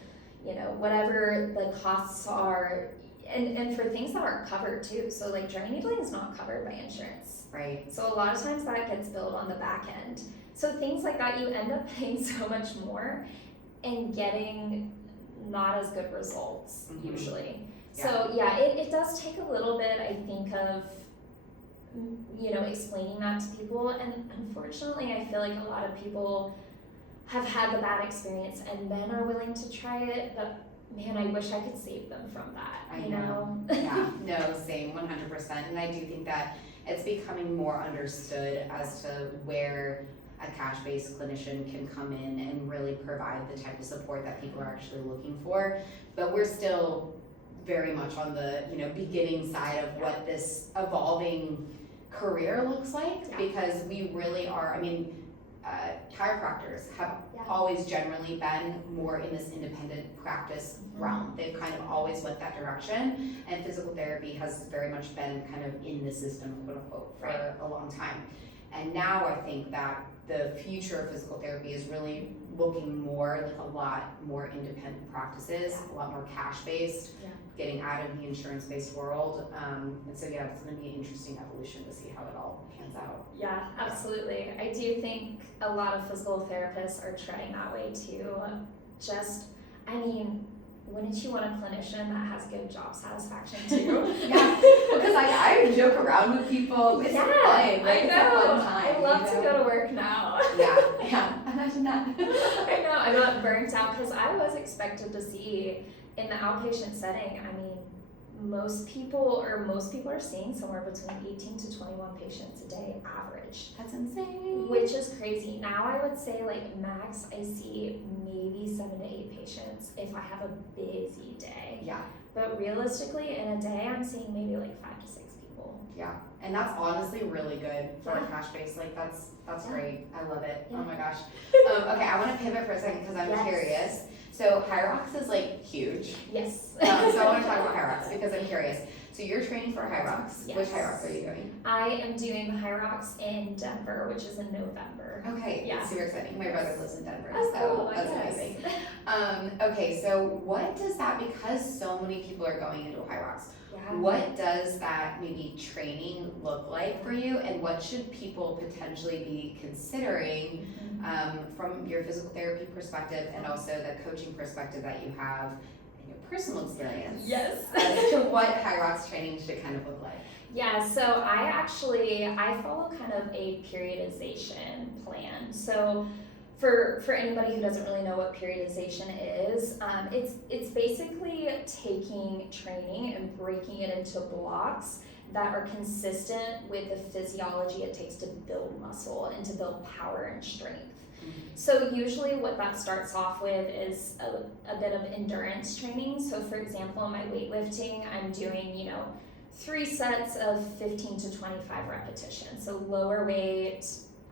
you know, whatever the costs are, and for things that aren't covered too, so like dry needling is not covered by insurance. Right. So a lot of times that gets billed on the back end. So things like that, you end up paying so much more and getting not as good results usually. So yeah, it does take a little bit, I think, of, you know, explaining that to people, and unfortunately I feel like a lot of people have had the bad experience and then are willing to try it, but man, I wish I could save them from that, you know? Yeah, no, same, 100%. And I do think that it's becoming more understood as to where a cash-based clinician can come in and really provide the type of support that people are actually looking for. But we're still very much on the, you know, beginning side of what this evolving career looks like, because we really are, I mean, chiropractors have always generally been more in this independent practice realm. They've kind of always went that direction, and physical therapy has very much been kind of in the system, quote unquote, for a long time. And now I think that the future of physical therapy is really looking more like a lot more independent practices, a lot more cash-based, getting out of the insurance-based world. And so yeah, it's gonna be an interesting evolution to see how it all pans out. Yeah, absolutely. I do think a lot of physical therapists are treading that way too. Just, I mean, wouldn't you want a clinician that has good job satisfaction too? Yeah, because I joke around with people. It's fun. Like, I know. It's a fun time, I love you to know? go to work now. Yeah, imagine that. I know, I got burnt out because I was expected to see in the outpatient setting, I mean, most people are seeing somewhere between 18 to 21 patients a day average. That's insane. Which is crazy. Now I would say like max I see maybe 7 to 8 patients if I have a busy day. Yeah. But realistically in a day I'm seeing maybe like 5 to 6 people. Yeah, and that's honestly really good for a cash base. Like that's great. I love it. Oh my gosh. Okay, I want to pivot for a second because I'm curious. So Hyrox is like huge. Yes. So I want to talk about Hyrox because I'm curious. So you're training for Hyrox. Yes. Which Hyrox are you doing? I am doing the Hyrox in Denver, which is in November. Okay, Yeah. Super exciting. My brother lives in Denver, Oh, so cool. that's Yes. amazing. Okay, so what does that, because so many people are going into Hyrox, Yeah. what does that maybe training look like for you, and what should people potentially be considering from your physical therapy perspective and also the coaching perspective that you have in your personal experience? Yes. As to what Hyrox training should kind of look like. Yeah, so I follow kind of a periodization plan. So for anybody who doesn't really know what periodization is, it's basically taking training and breaking it into blocks that are consistent with the physiology it takes to build muscle and to build power and strength. So usually what that starts off with is a bit of endurance training. So for example, in my weightlifting, I'm doing, 3 sets of 15 to 25 repetitions. So lower weight,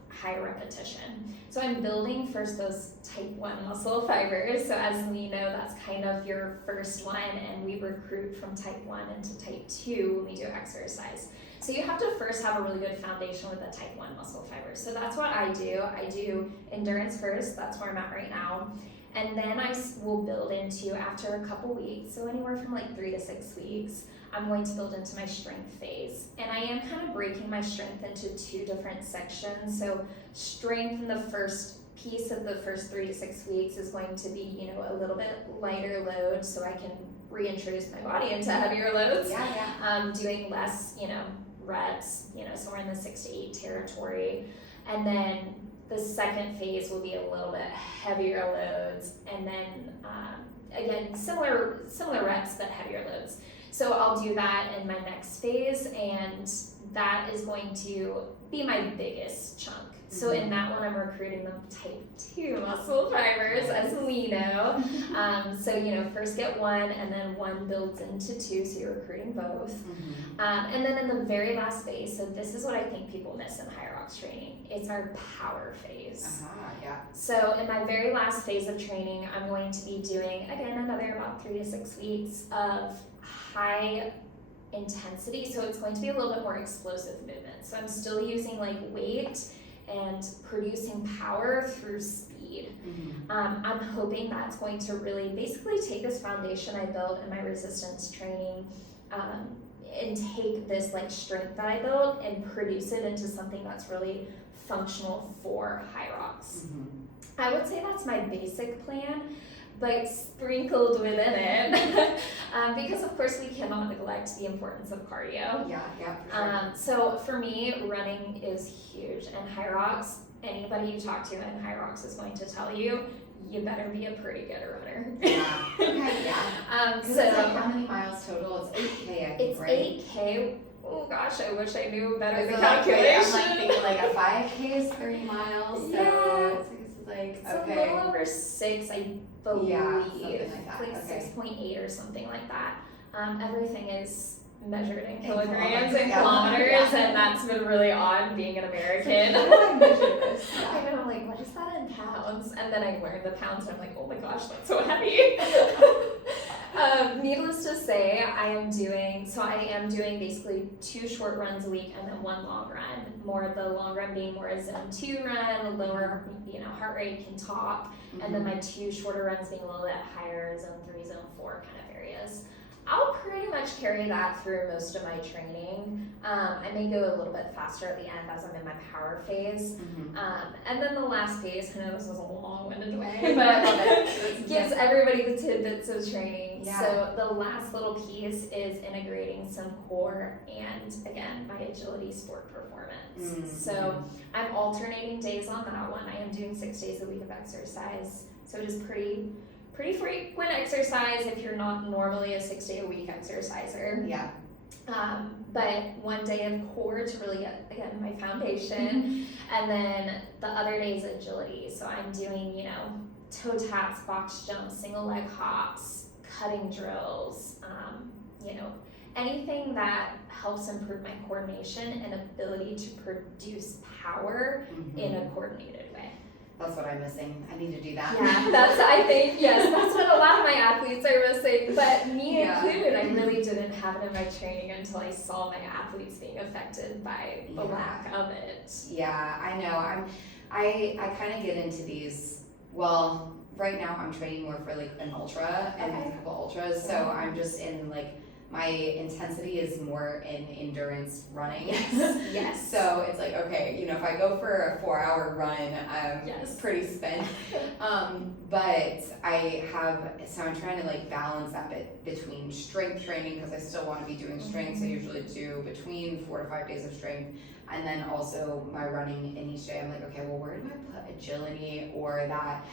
high repetition. So I'm building first those type 1 muscle fibers. So as we know, that's kind of your first one, and we recruit from type 1 into type 2 when we do exercise. So you have to first have a really good foundation with the type 1 muscle fibers. So that's what I do. I do endurance first, that's where I'm at right now. And then I will build into, after a couple weeks, so anywhere from like 3 to 6 weeks, I'm going to build into my strength phase. And I am kind of breaking my strength into 2 different sections. So strength in the first piece of the first 3 to 6 weeks is going to be, a little bit lighter load so I can reintroduce my body into heavier loads. Doing less, reps, somewhere in the 6 to 8 territory. And then the second phase will be a little bit heavier loads. And then, again, similar reps, but heavier loads. So I'll do that in my next phase, and that is going to be my biggest chunk. So in that one, I'm recruiting them type 2 muscle fibers, as we know. So, first get 1, and then 1 builds into 2, so you're recruiting both. And then in the very last phase, so this is what I think people miss in high rocks training, it's our power phase. So in my very last phase of training, I'm going to be doing, again, another about 3 to 6 weeks of high intensity, so it's going to be a little bit more explosive movement. So I'm still using like weight and producing power through speed. I'm hoping that's going to really basically take this foundation I built in my resistance training and take this like strength that I built and produce it into something that's really functional for high rocks. I would say that's my basic plan, but sprinkled within it, because of course we cannot neglect the importance of cardio. For sure. So for me, running is huge, and high rocks, anybody you talk to in high rocks is going to tell you, you better be a pretty good runner. So it's like how many miles total? It's 8K, I think, it's right? 8K. Oh gosh, I wish I knew better Is the it calculation. I'm like thinking like a 5K is 30 miles, so it's like, It's a little over 6, I believe. Something like that. Like 6.8 or something like that. Everything is measured in In kilograms kilometers, and kilometers, and that's been really odd being an American. How do I measure this? I know, I'm like, what is that in pounds? And then I learned the pounds, and I'm like, oh my gosh, that's so heavy. Needless to say, I am doing basically 2 short runs a week and then 1 long run. The long run being more a zone 2 run, lower, heart rate can talk, and then my 2 shorter runs being a little bit higher, zone 3, zone 4 kind of areas. I'll pretty much carry that through most of my training. I may go a little bit faster at the end as I'm in my power phase. And then the last phase, I know this was a long-winded way, but gives everybody the tidbits of training. So the last little piece is integrating some core and, again, my agility sport performance. So I'm alternating days on that one. I am doing 6 days a week of exercise. So it is pretty frequent exercise if you're not normally a 6-day-a-week exerciser. But 1 day of core to really get, again, my foundation. And then the other day is agility. So I'm doing, toe taps, box jumps, single leg hops, cutting drills, anything that helps improve my coordination and ability to produce power in a coordinated way. That's what I'm missing. I need to do that. That's what a lot of my athletes are missing, but me included. I really didn't have it in my training until I saw my athletes being affected by the lack of it. I know. I kind of get into these, well, right now I'm training more for like an ultra and a couple ultras, so I'm just in like, my intensity is more in endurance running. So it's like, okay, if I go for a 4-hour run, I'm pretty spent. But I'm trying to like balance that bit between strength training, because I still want to be doing strength. So I usually do between 4 to 5 days of strength. And then also my running in each day, I'm like, okay, well, where do I put agility or that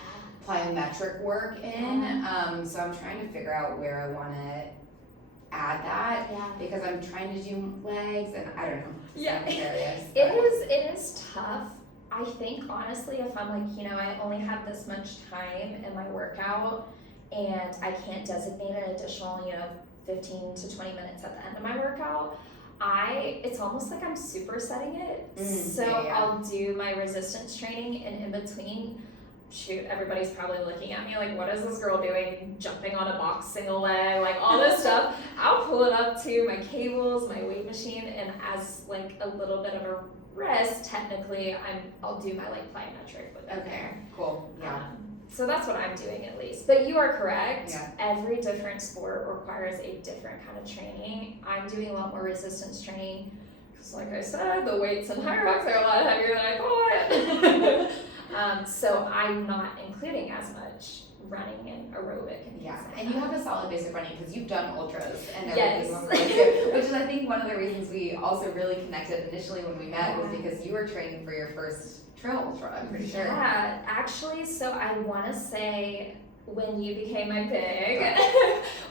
plyometric work in? So I'm trying to figure out where I want to add that, because I'm trying to do legs and I don't know. It is tough. I think honestly, if I'm like, I only have this much time in my workout and I can't designate an additional, 15 to 20 minutes at the end of my workout, it's almost like I'm supersetting it. I'll do my resistance training, and in between, everybody's probably looking at me like, what is this girl doing, jumping on a box single leg, like all this stuff. I'll pull it up to my cables, my weight machine, and as like a little bit of a rest, technically, I'll do my like plyometric with it there. Cool. So that's what I'm doing at least. But you are correct. Every different sport requires a different kind of training. I'm doing a lot more resistance training because, like I said, the weights in high rocks are a lot heavier than I thought. So I'm not including as much running and aerobic. And you have a solid base of running because you've done ultras and everything, which is I think one of the reasons we also really connected initially when we met was because you were training for your first trail ultra, I'm pretty sure. Actually, so I want to say when you became my pig,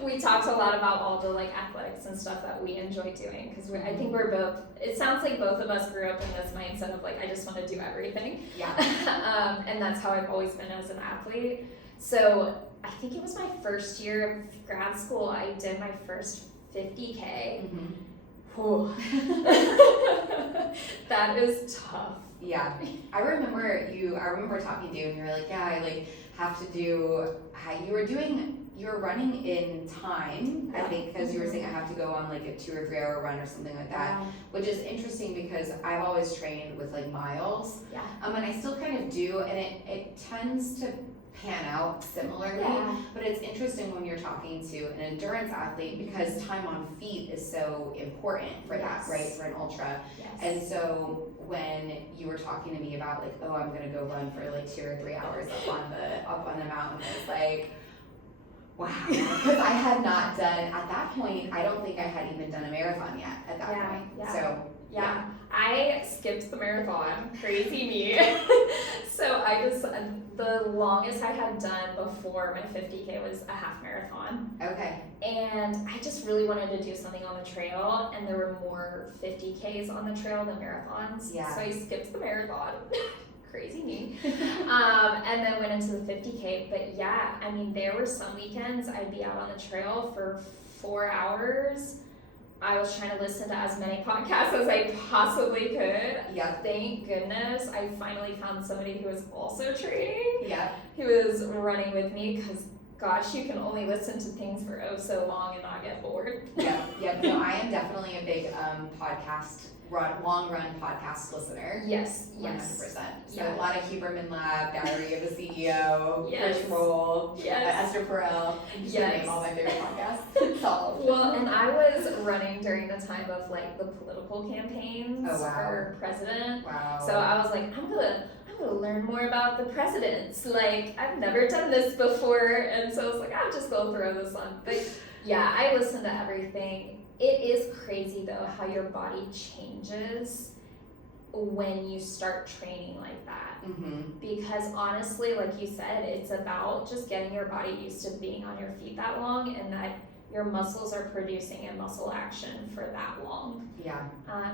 we talked a lot about all the like athletics and stuff that we enjoy doing because I think we're both. It sounds like both of us grew up in this mindset of like I just want to do everything. Yeah. And that's how I've always been as an athlete. So I think it was my first year of grad school. I did my first 50K. Whew. That is tough. Yeah, I remember talking to you and you were like, yeah, I like have to do, you were running in time, I think, because you were saying I have to go on like a 2 or 3 hour run or something like that, which is interesting because I've always trained with like miles, and I still kind of do, and it tends to pan out similarly, but it's interesting when you're talking to an endurance athlete because time on feet is so important for that, right, for an ultra. And so when you were talking to me about like, oh, I'm gonna go run for like 2 or 3 hours up on the mountain, it's like, wow, because I had not done, at that point, I don't think I had even done a marathon yet at that point. So yeah, I skipped the marathon, crazy me. So the longest I had done before my 50K was a half marathon. Okay. And I just really wanted to do something on the trail, and there were more 50Ks on the trail than marathons. Yeah. So I skipped the marathon. Crazy me. And then went into the 50K. But yeah, I mean, there were some weekends I'd be out on the trail for 4 hours. I was trying to listen to as many podcasts as I possibly could. Yeah. Thank goodness I finally found somebody who was also training. Yeah. Who was running with me because, gosh, you can only listen to things for so long and not get bored. Yeah. No, I am definitely a big long run podcast listener. Yes. 100%. So a lot of Huberman Lab, Diary of a CEO, Rich Roll, Esther Perel. Just to name all my favorite podcasts. Well, and I was running during the time of like the political campaigns for president. Wow. So I was like, I'm gonna learn more about the presidents. Like, I've never done this before, and so I was like, I'll just go throw this on. But yeah, I listen to everything. It is crazy though how your body changes when you start training like that. Because honestly, like you said, it's about just getting your body used to being on your feet that long and that your muscles are producing a muscle action for that long. Yeah.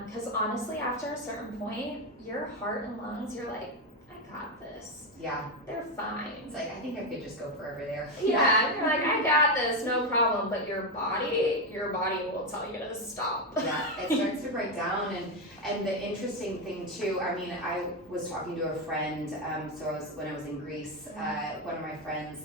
Because honestly, after a certain point, your heart and lungs, you're like, I got this. Yeah. They're fine. It's like, I think I could just go forever there. Yeah, you're like, I got this, no problem. But your body will tell you to stop. Yeah, it starts to break down. And the interesting thing too, I mean, I was talking to a friend, when I was in Greece, one of my friends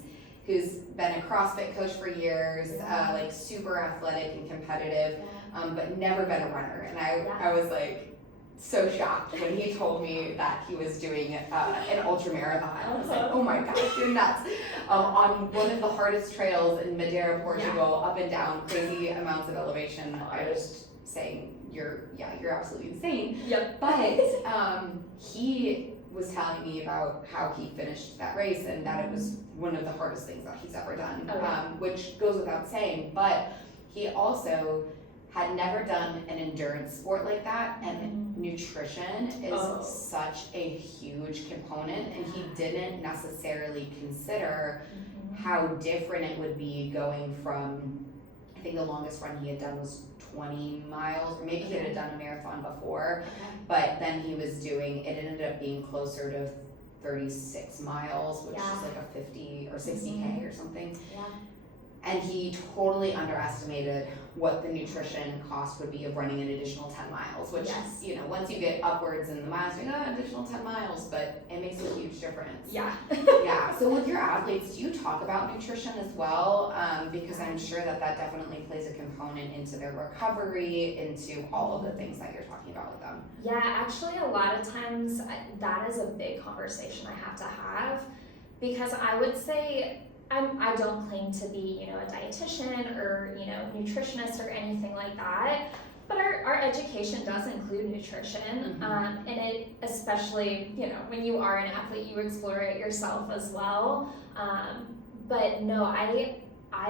who's been a CrossFit coach for years, like super athletic and competitive, but never been a runner. And I was like, so shocked when he told me that he was doing an ultra marathon. I was like, oh my gosh, you're nuts. On one of the hardest trails in Madeira, Portugal, up and down, crazy amounts of elevation. I was saying, you're absolutely insane. Yep. But he was telling me about how he finished that race and that it was one of the hardest things that he's ever done, which goes without saying. But he also had never done an endurance sport like that, and nutrition is such a huge component, and he didn't necessarily consider how different it would be going from, I think the longest run he had done was 20 miles, or maybe he had done a marathon before, but then he was doing, it ended up being closer to 36 miles, which is like a 50 or 60K or something. Yeah. And he totally underestimated what the nutrition cost would be of running an additional 10 miles, which, you know, once you get upwards in the miles, you're like, additional 10 miles, but it makes a huge difference. Yeah. Yeah. So with your athletes, do you talk about nutrition as well? Because I'm sure that definitely plays a component into their recovery, into all of the things that you're talking about with them. Yeah, actually a lot of times that is a big conversation I have to have, because I would say, I don't claim to be, you know, a dietitian or, you know, nutritionist or anything like that, but our education does include nutrition, and it, especially, you know, when you are an athlete, you explore it yourself as well, but no, I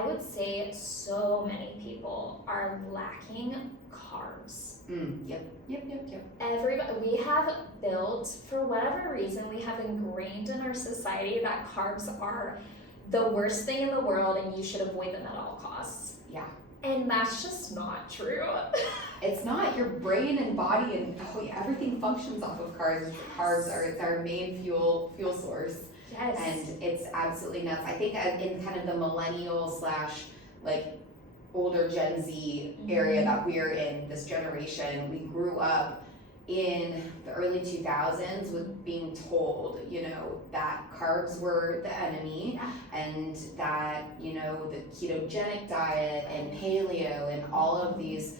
would say so many people are lacking carbs. Yep. Everybody, we have built, for whatever reason, we have ingrained in our society that carbs are the worst thing in the world and you should avoid them at all costs. Yeah. And that's just not true. It's not. Your brain and body and everything functions off of carbs. Yes. Carbs are it's our main fuel source. Yes. And it's absolutely nuts. I think in kind of the millennial / like older Gen Z area that we're in, this generation, we grew up in the early 2000s with being told, that carbs were the enemy, and that, the ketogenic diet and paleo and all of these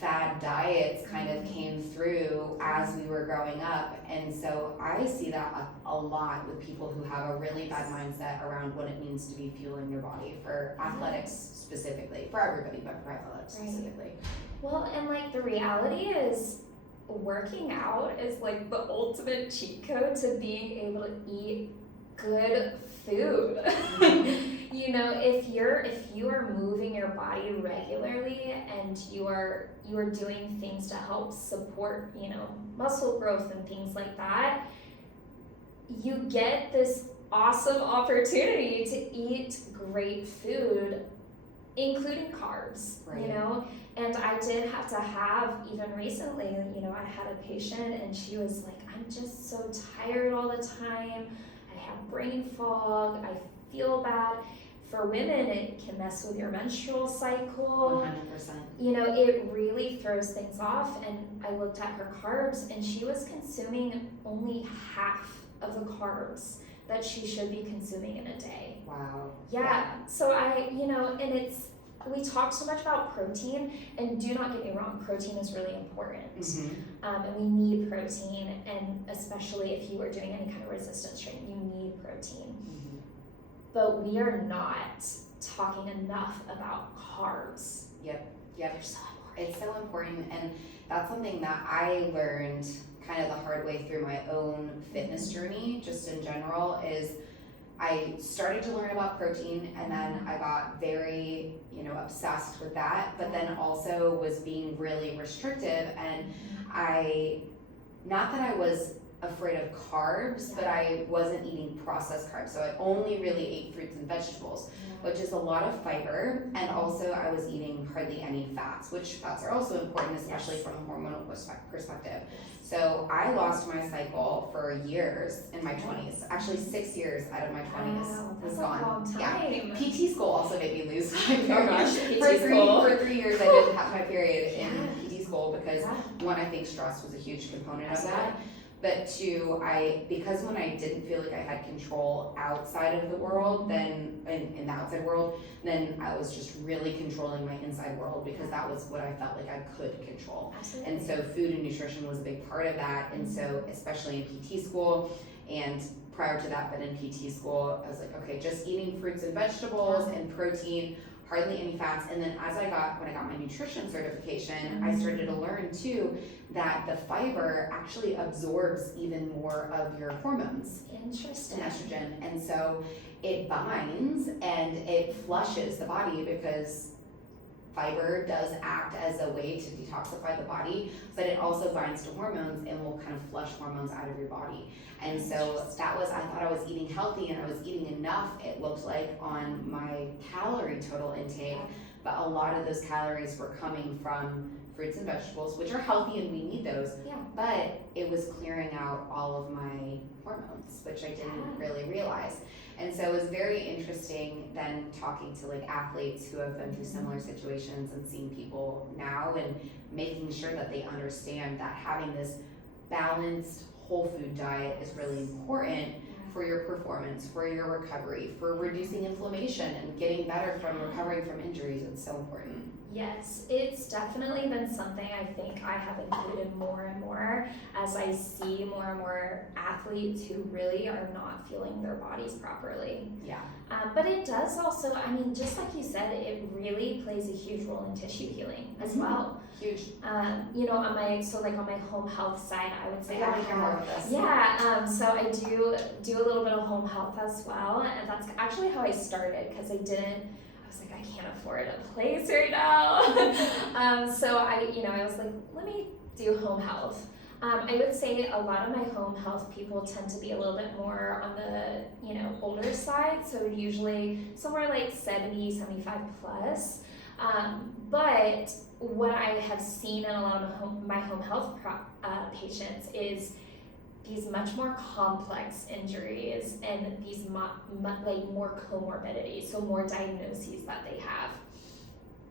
fad diets kind of came through as we were growing up. And so I see that a lot with people who have a really bad mindset around what it means to be fueling your body for athletics specifically, for everybody, but for athletics specifically. Well, and like the reality is, working out is like the ultimate cheat code to being able to eat good food. If you are moving your body regularly and you are doing things to help support, muscle growth and things like that, you get this awesome opportunity to eat great food, including carbs, right. And I did have to have, even recently, I had a patient and she was like, I'm just so tired all the time. I have brain fog. I feel bad. For women, it can mess with your menstrual cycle. 100%. It really throws things off. And I looked at her carbs and she was consuming only half of the carbs that she should be consuming in a day. Wow. Yeah. So we talk so much about protein, and do not get me wrong, protein is really important. And we need protein, and especially if you are doing any kind of resistance training, you need protein. But we are not talking enough about carbs. Yep. They're so important. It's so important, and that's something that I learned kind of the hard way through my own fitness journey, just in general, is I started to learn about protein, and then I got very, obsessed with that, but then also was being really restrictive, and not that I was afraid of carbs, but I wasn't eating processed carbs, so I only really ate fruits and vegetables, which is a lot of fiber, and also I was eating hardly any fats, which fats are also important, especially from a hormonal perspective. So I lost my cycle for years in my 20s. Actually, 6 years out of my 20s was gone. Long time. Yeah. PT school also made me lose my period. Oh gosh, For 3 years, I didn't have my period in PT school because one, I think stress was a huge component of that. But two, because when I didn't feel like I had control outside of the world, then in the outside world, then I was just really controlling my inside world, because that was what I felt like I could control. Absolutely. And so food and nutrition was a big part of that. And so especially in PT school, and prior to that, but in PT school, I was like, okay, just eating fruits and vegetables and protein, hardly any fats. And then when I got my nutrition certification, I started to learn too that the fiber actually absorbs even more of your hormones. Interesting. And estrogen. And so it binds and it flushes the body, because fiber does act as a way to detoxify the body, but it also binds to hormones and will kind of flush hormones out of your body. And so I thought I was eating healthy and I was eating enough, it looked like, on my calorie total intake, but a lot of those calories were coming from fruits and vegetables, which are healthy and we need those, but it was clearing out all of my hormones, which I didn't really realize. And so it was very interesting then talking to athletes who have been through similar situations and seeing people now, and making sure that they understand that having this balanced whole food diet is really important for your performance, for your recovery, for reducing inflammation and getting better from recovering from injuries. It's so important. Yes, it's definitely been something I think I have included more and more as I see more and more athletes who really are not feeling their bodies properly. Yeah. But it does also, just like you said, it really plays a huge role in tissue healing as well. Huge. On my home health side, I would say I want to hear more of this. Yeah, so I do a little bit of home health as well, and that's actually how I started, because I was like, I can't afford a place right now. So I was like, let me do home health. I would say a lot of my home health people tend to be a little bit more on the, older side. certified, so usually somewhere like 70, 75 plus. But what I have seen in a lot of my home health patients is these much more complex injuries and these like more comorbidities, so more diagnoses that they have.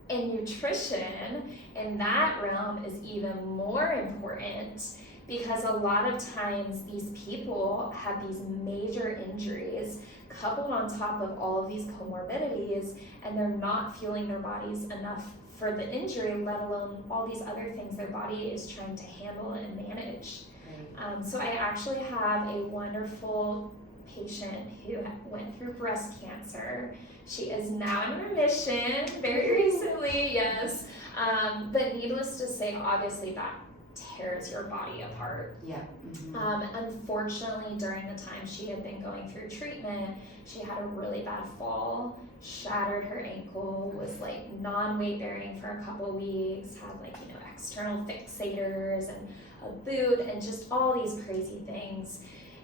And nutrition in that realm is even more important because a lot of times these people have these major injuries coupled on top of all of these comorbidities, and they're not fueling their bodies enough for the injury, let alone all these other things their body is trying to handle and manage. So I actually have a wonderful patient who went through breast cancer. She is now in remission, very recently, yes. But needless to say, obviously that tears your body apart. Yeah. Unfortunately, during the time she had been going through treatment, she had a really bad fall, shattered her ankle, was like non-weight bearing for a couple weeks, had like, external fixators and a boot and just all these crazy things.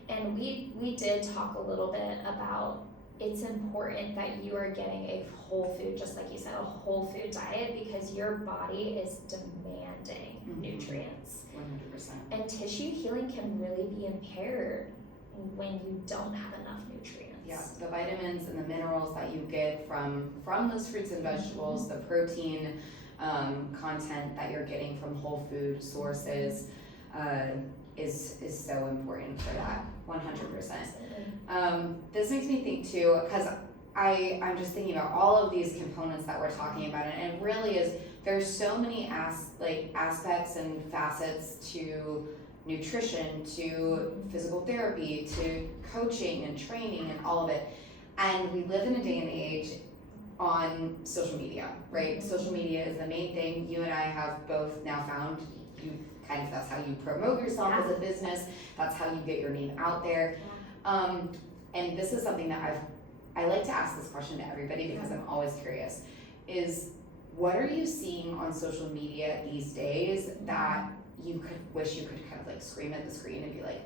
And we did talk a little bit about it's important that you are getting a whole food, just like you said, a whole food diet, because your body is demanding nutrients. 100%. And tissue healing can really be impaired when you don't have enough nutrients. Yeah, the vitamins and the minerals that you get from those fruits and vegetables, the protein content that you're getting from whole food sources is so important for that, 100%. This makes me think too, because I'm just thinking about all of these components that we're talking about, and it really is, there's so many aspects and facets to nutrition, to physical therapy, to coaching and training and all of it. And we live in a day and age on social media, right? Social media is the main thing. You and I have both now found that's how you promote yourself as a business. That's how you get your name out there. And this is something that I like to ask this question to everybody because I'm always curious, is what are you seeing on social media these days that you could wish you could kind of like scream at the screen and be like,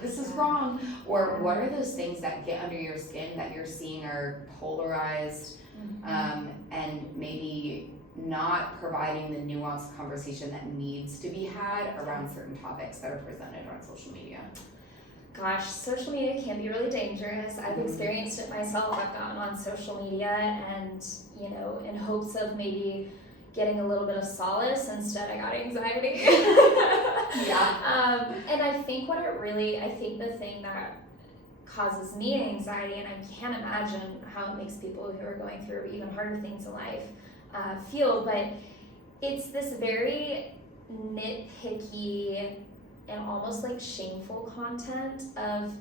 this is wrong? Or what are those things that get under your skin that you're seeing are polarized and maybe not providing the nuanced conversation that needs to be had around certain topics that are presented on social media? Gosh, social media can be really dangerous. I've experienced it myself. I've gotten on social media and, in hopes of maybe getting a little bit of solace. Instead, I got anxiety. And I think the thing that causes me anxiety, and I can't imagine how it makes people who are going through even harder things in life feel, but it's this very nitpicky and almost like shameful content of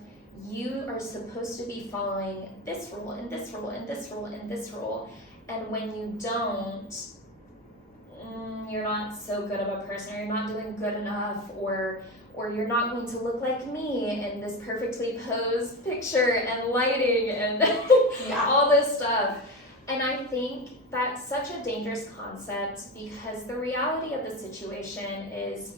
you are supposed to be following this rule and this rule and this rule and this rule, and when you don't, you're not so good of a person, or you're not doing good enough, or you're not going to look like me in this perfectly posed picture and lighting and all this stuff. And I think that's such a dangerous concept because the reality of the situation is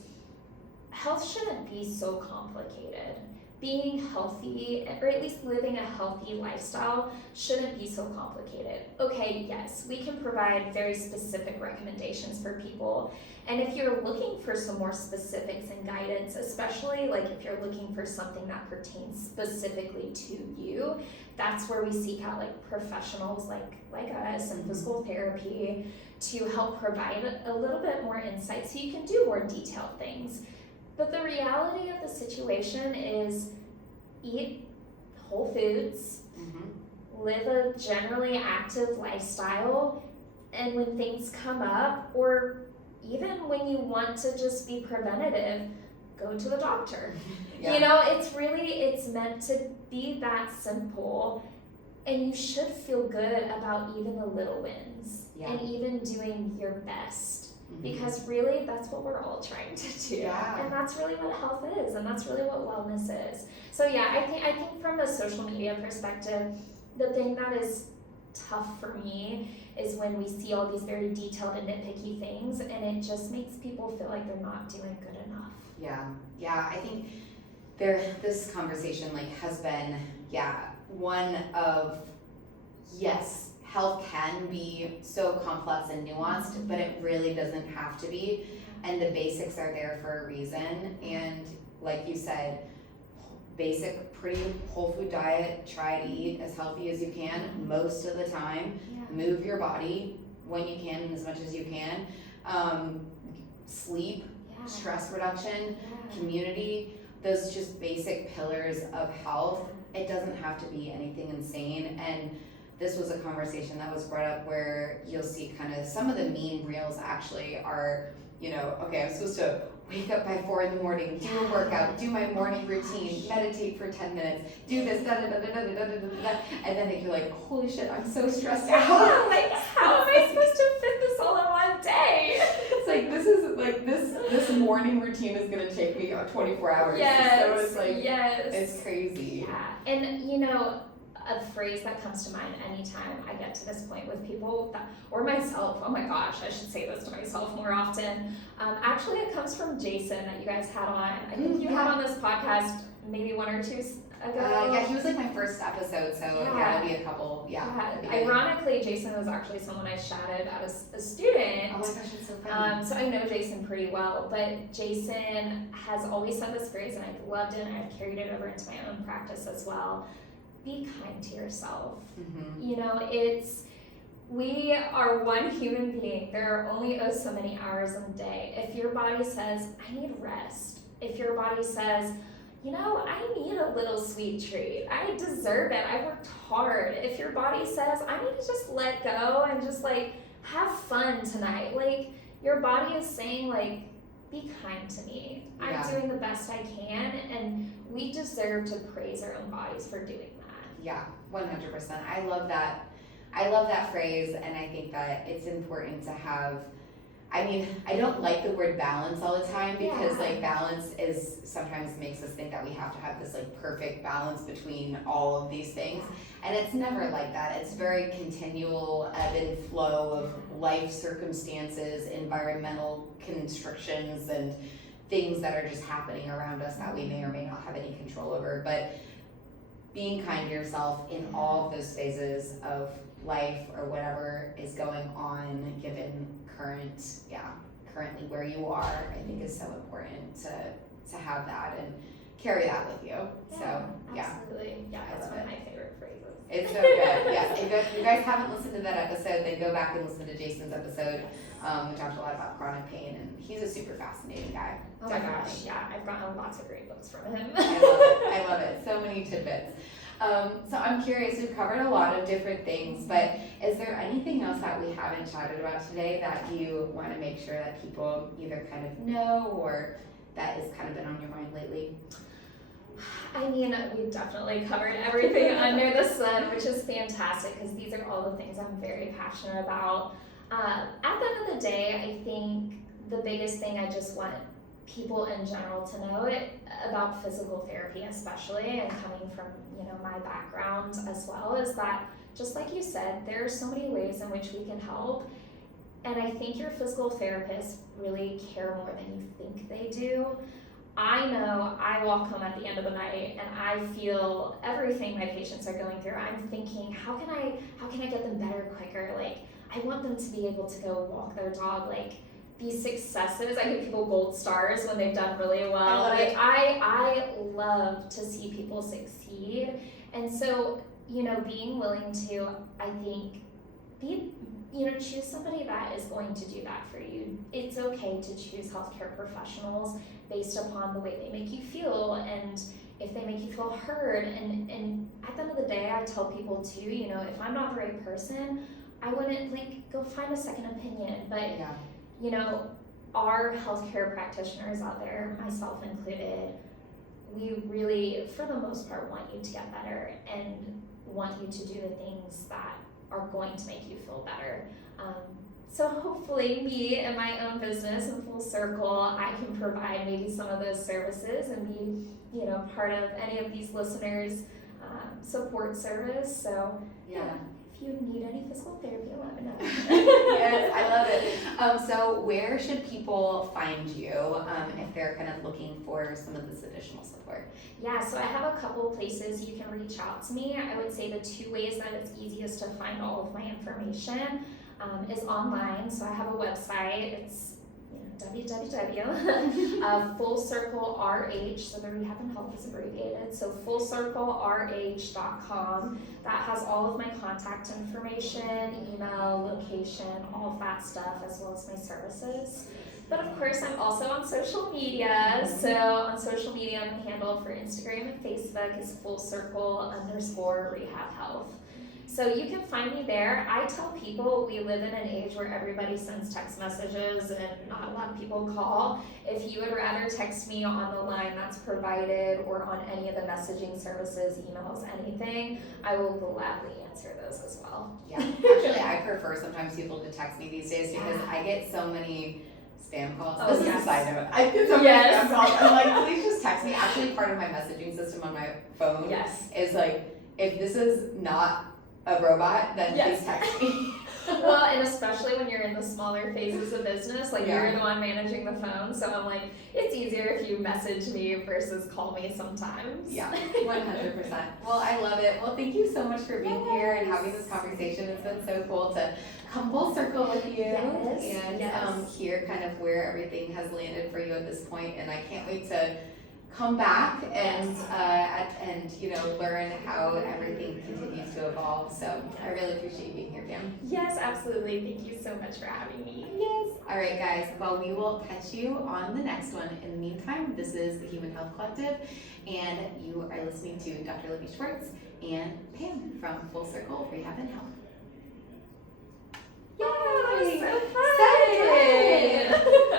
health shouldn't be so complicated. Being healthy, or at least living a healthy lifestyle, shouldn't be so complicated. Okay, yes, we can provide very specific recommendations for people. And if you're looking for some more specifics and guidance, especially like if you're looking for something that pertains specifically to you, that's where we seek out like professionals like us in physical therapy to help provide a little bit more insight so you can do more detailed things. But the reality of the situation is eat whole foods, live a generally active lifestyle, and when things come up, or even when you want to just be preventative, go to the doctor. It's meant to be that simple, and you should feel good about even the little wins and even doing your best. Because really, that's what we're all trying to do, and that's really what health is, and that's really what wellness is. So I think from a social media perspective, the thing that is tough for me is when we see all these very detailed and nitpicky things, and it just makes people feel like they're not doing good enough. I think this conversation has been one of, yes, health can be so complex and nuanced, but it really doesn't have to be. And the basics are there for a reason. And like you said, basic, pretty whole food diet, try to eat as healthy as you can most of the time. Move your body when you can and as much as you can. Sleep, stress reduction, community, those just basic pillars of health. It doesn't have to be anything insane. And this was a conversation that was brought up where you'll see kind of some of the meme reels actually are, okay, I'm supposed to wake up by 4 in the morning, do a workout, do my morning routine, meditate for 10 minutes, do this, da da da da da da da da da, and then you're like, holy shit, I'm so stressed out. Like, how am I supposed to fit this all in one day? It's like, this morning routine is gonna take me 24 hours. Yes. So it's like, yes. It's crazy. Yeah. And a phrase that comes to mind anytime I get to this point with people or myself, oh my gosh, I should say this to myself more often. Actually, it comes from Jason that you guys had on. I think you had on this podcast maybe 1 or 2 ago. Yeah, he was like my first episode, so it'll be a couple, Ironically, Jason was actually someone I shadowed as a student. Oh my gosh, it's so funny. So I know Jason pretty well, but Jason has always said this phrase, and I've loved it, and I've carried it over into my own practice as well. Be kind to yourself. We are one human being. There are only so many hours in a day. If your body says, I need rest, if your body says, I need a little sweet treat, I deserve it, I worked hard. If your body says, I need to just let go and just have fun tonight, your body is saying be kind to me. I'm doing the best I can, and we deserve to praise our own bodies for doing that. Yeah, 100%. I love that phrase, and I think that it's important to have, I don't like the word balance all the time because balance is sometimes makes us think that we have to have this perfect balance between all of these things, and it's never like that. It's very continual ebb and flow of life circumstances, environmental constrictions, and things that are just happening around us that we may or may not have any control over. But being kind to yourself in all of those phases of life or whatever is going on, given currently where you are, I think is so important to have that and carry that with you. Absolutely. Yeah, that's one of my favorite phrases. It's so good. Yes, if you guys haven't listened to that episode, then go back and listen to Jason's episode. We talked a lot about chronic pain, and he's a super fascinating guy. Oh my gosh, yeah, I've gotten lots of great books from him. I love it. So many tidbits. So I'm curious, we've covered a lot of different things, but is there anything else that we haven't chatted about today that you want to make sure that people either kind of know or that has kind of been on your mind lately? We've definitely covered everything under the sun, which is fantastic because these are all the things I'm very passionate about. At the end of the day, I think the biggest thing I just want people in general to know about physical therapy especially, and coming from my background as well, is that just like you said, there are so many ways in which we can help, and I think your physical therapists really care more than you think they do. I know I walk home at the end of the night and I feel everything my patients are going through. I'm thinking, how can I get them better quicker? I want them to be able to go walk their dog. These successes, I give people gold stars when they've done really well. I love to see people succeed. And so, being willing to, I think, choose somebody that is going to do that for you. It's okay to choose healthcare professionals based upon the way they make you feel and if they make you feel heard. And at the end of the day, I tell people too, if I'm not the right person, I wouldn't go find a second opinion. But our healthcare practitioners out there, myself included, we really, for the most part, want you to get better and want you to do the things that are going to make you feel better. So hopefully me and my own business in full circle, I can provide maybe some of those services and be, part of any of these listeners' support service. So if if you need any physical therapy, let me know. Yes, I love it. So where should people find you if they're kind of looking for some of this additional support? Yeah, so I have a couple places you can reach out to me. I would say the 2 ways that it's easiest to find all of my information is online. So I have a website. It's Full Circle RH, so the Rehab and Health is abbreviated, so fullcirclerh.com. That has all of my contact information, email, location, all of that stuff, as well as my services. But of course, I'm also on social media. So on social media, my handle for Instagram and Facebook is fullcircle_rehab health. So you can find me there. I tell people we live in an age where everybody sends text messages and not a lot of people call. If you would rather text me on the line that's provided or on any of the messaging services, emails, anything, I will gladly answer those as well. Yeah, actually I prefer sometimes people to text me these days because I get so many spam calls. Oh, this yes. is a side note. I get so many spam calls. I'm like, please just text me. Actually, part of my messaging system on my phone is like, if this is not a robot, then please text me. Well, and especially when you're in the smaller phases of business, like you're the one managing the phone, so I'm like, it's easier if you message me versus call me sometimes. Yeah, 100%. Well, I love it. Well, thank you so much for being here and having this conversation. It's been so cool to come full circle with you and hear kind of where everything has landed for you at this point, and I can't wait to come back and learn how everything continues to evolve. So I really appreciate you being here, Pam. Yes, absolutely. Thank you so much for having me. Yes. All right, guys. Well, we will catch you on the next one. In the meantime, this is the Human Health Collective, and you are listening to Dr. Libby Schwartz and Pam from Full Circle Rehab and Health. Yay! So fun!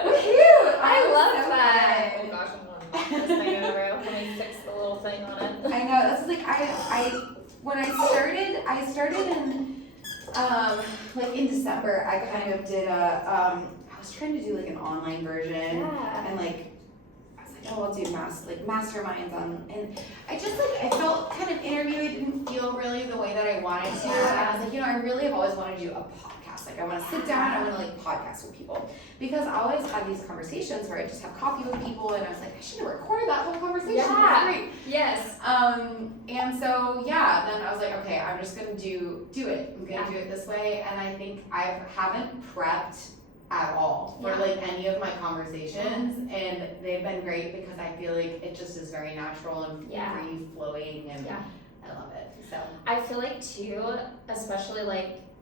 Woohoo! I love that. Oh gosh, this thing over. Let me fix the little thing on it. I know, that's like when I started in like in December, I kind of did I was trying to do like an online version and like I was like, oh, I'll do masterminds on, and I just I felt kind of interviewed, didn't feel really the way that I wanted to, and I was like, I really have always wanted to do a podcast. Like I want to sit down, I want to podcast with people, because I always had these conversations where I just have coffee with people, and I was like, I should have recorded that whole conversation. Yeah. Great. Yes. And so then I was like, okay, I'm just gonna do it. I'm gonna do it this way, and I think I haven't prepped at all for any of my conversations, and they've been great because I feel like it just is very natural and free flowing, and I love it. So I feel like too, especially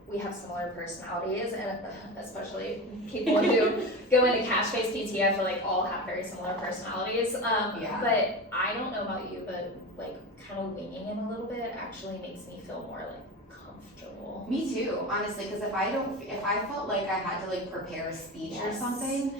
we have similar personalities, and especially people who go into cash-based PT, I feel like all have very similar personalities. But I don't know about you, but kind of winging it a little bit actually makes me feel more comfortable. Me too, honestly, because if I felt like I had to prepare a speech or something,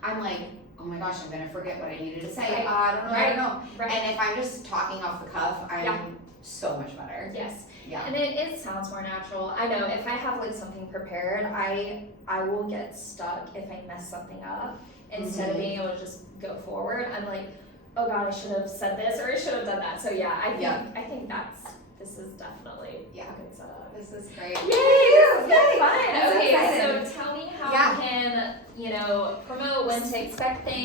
I'm like, oh my gosh, I'm gonna forget what I needed to say. I don't know. Right. And if I'm just talking off the cuff, I'm so much better. Yes. Yeah. And it sounds more natural. I know if I have something prepared, I will get stuck if I mess something up. Instead of being able to just go forward, I'm like, oh God, I should have said this or I should have done that. So I think this is definitely a good setup. This is great. Yay! This is fun. I'm so Okay, excited. so tell me how you can, promote, when to expect things.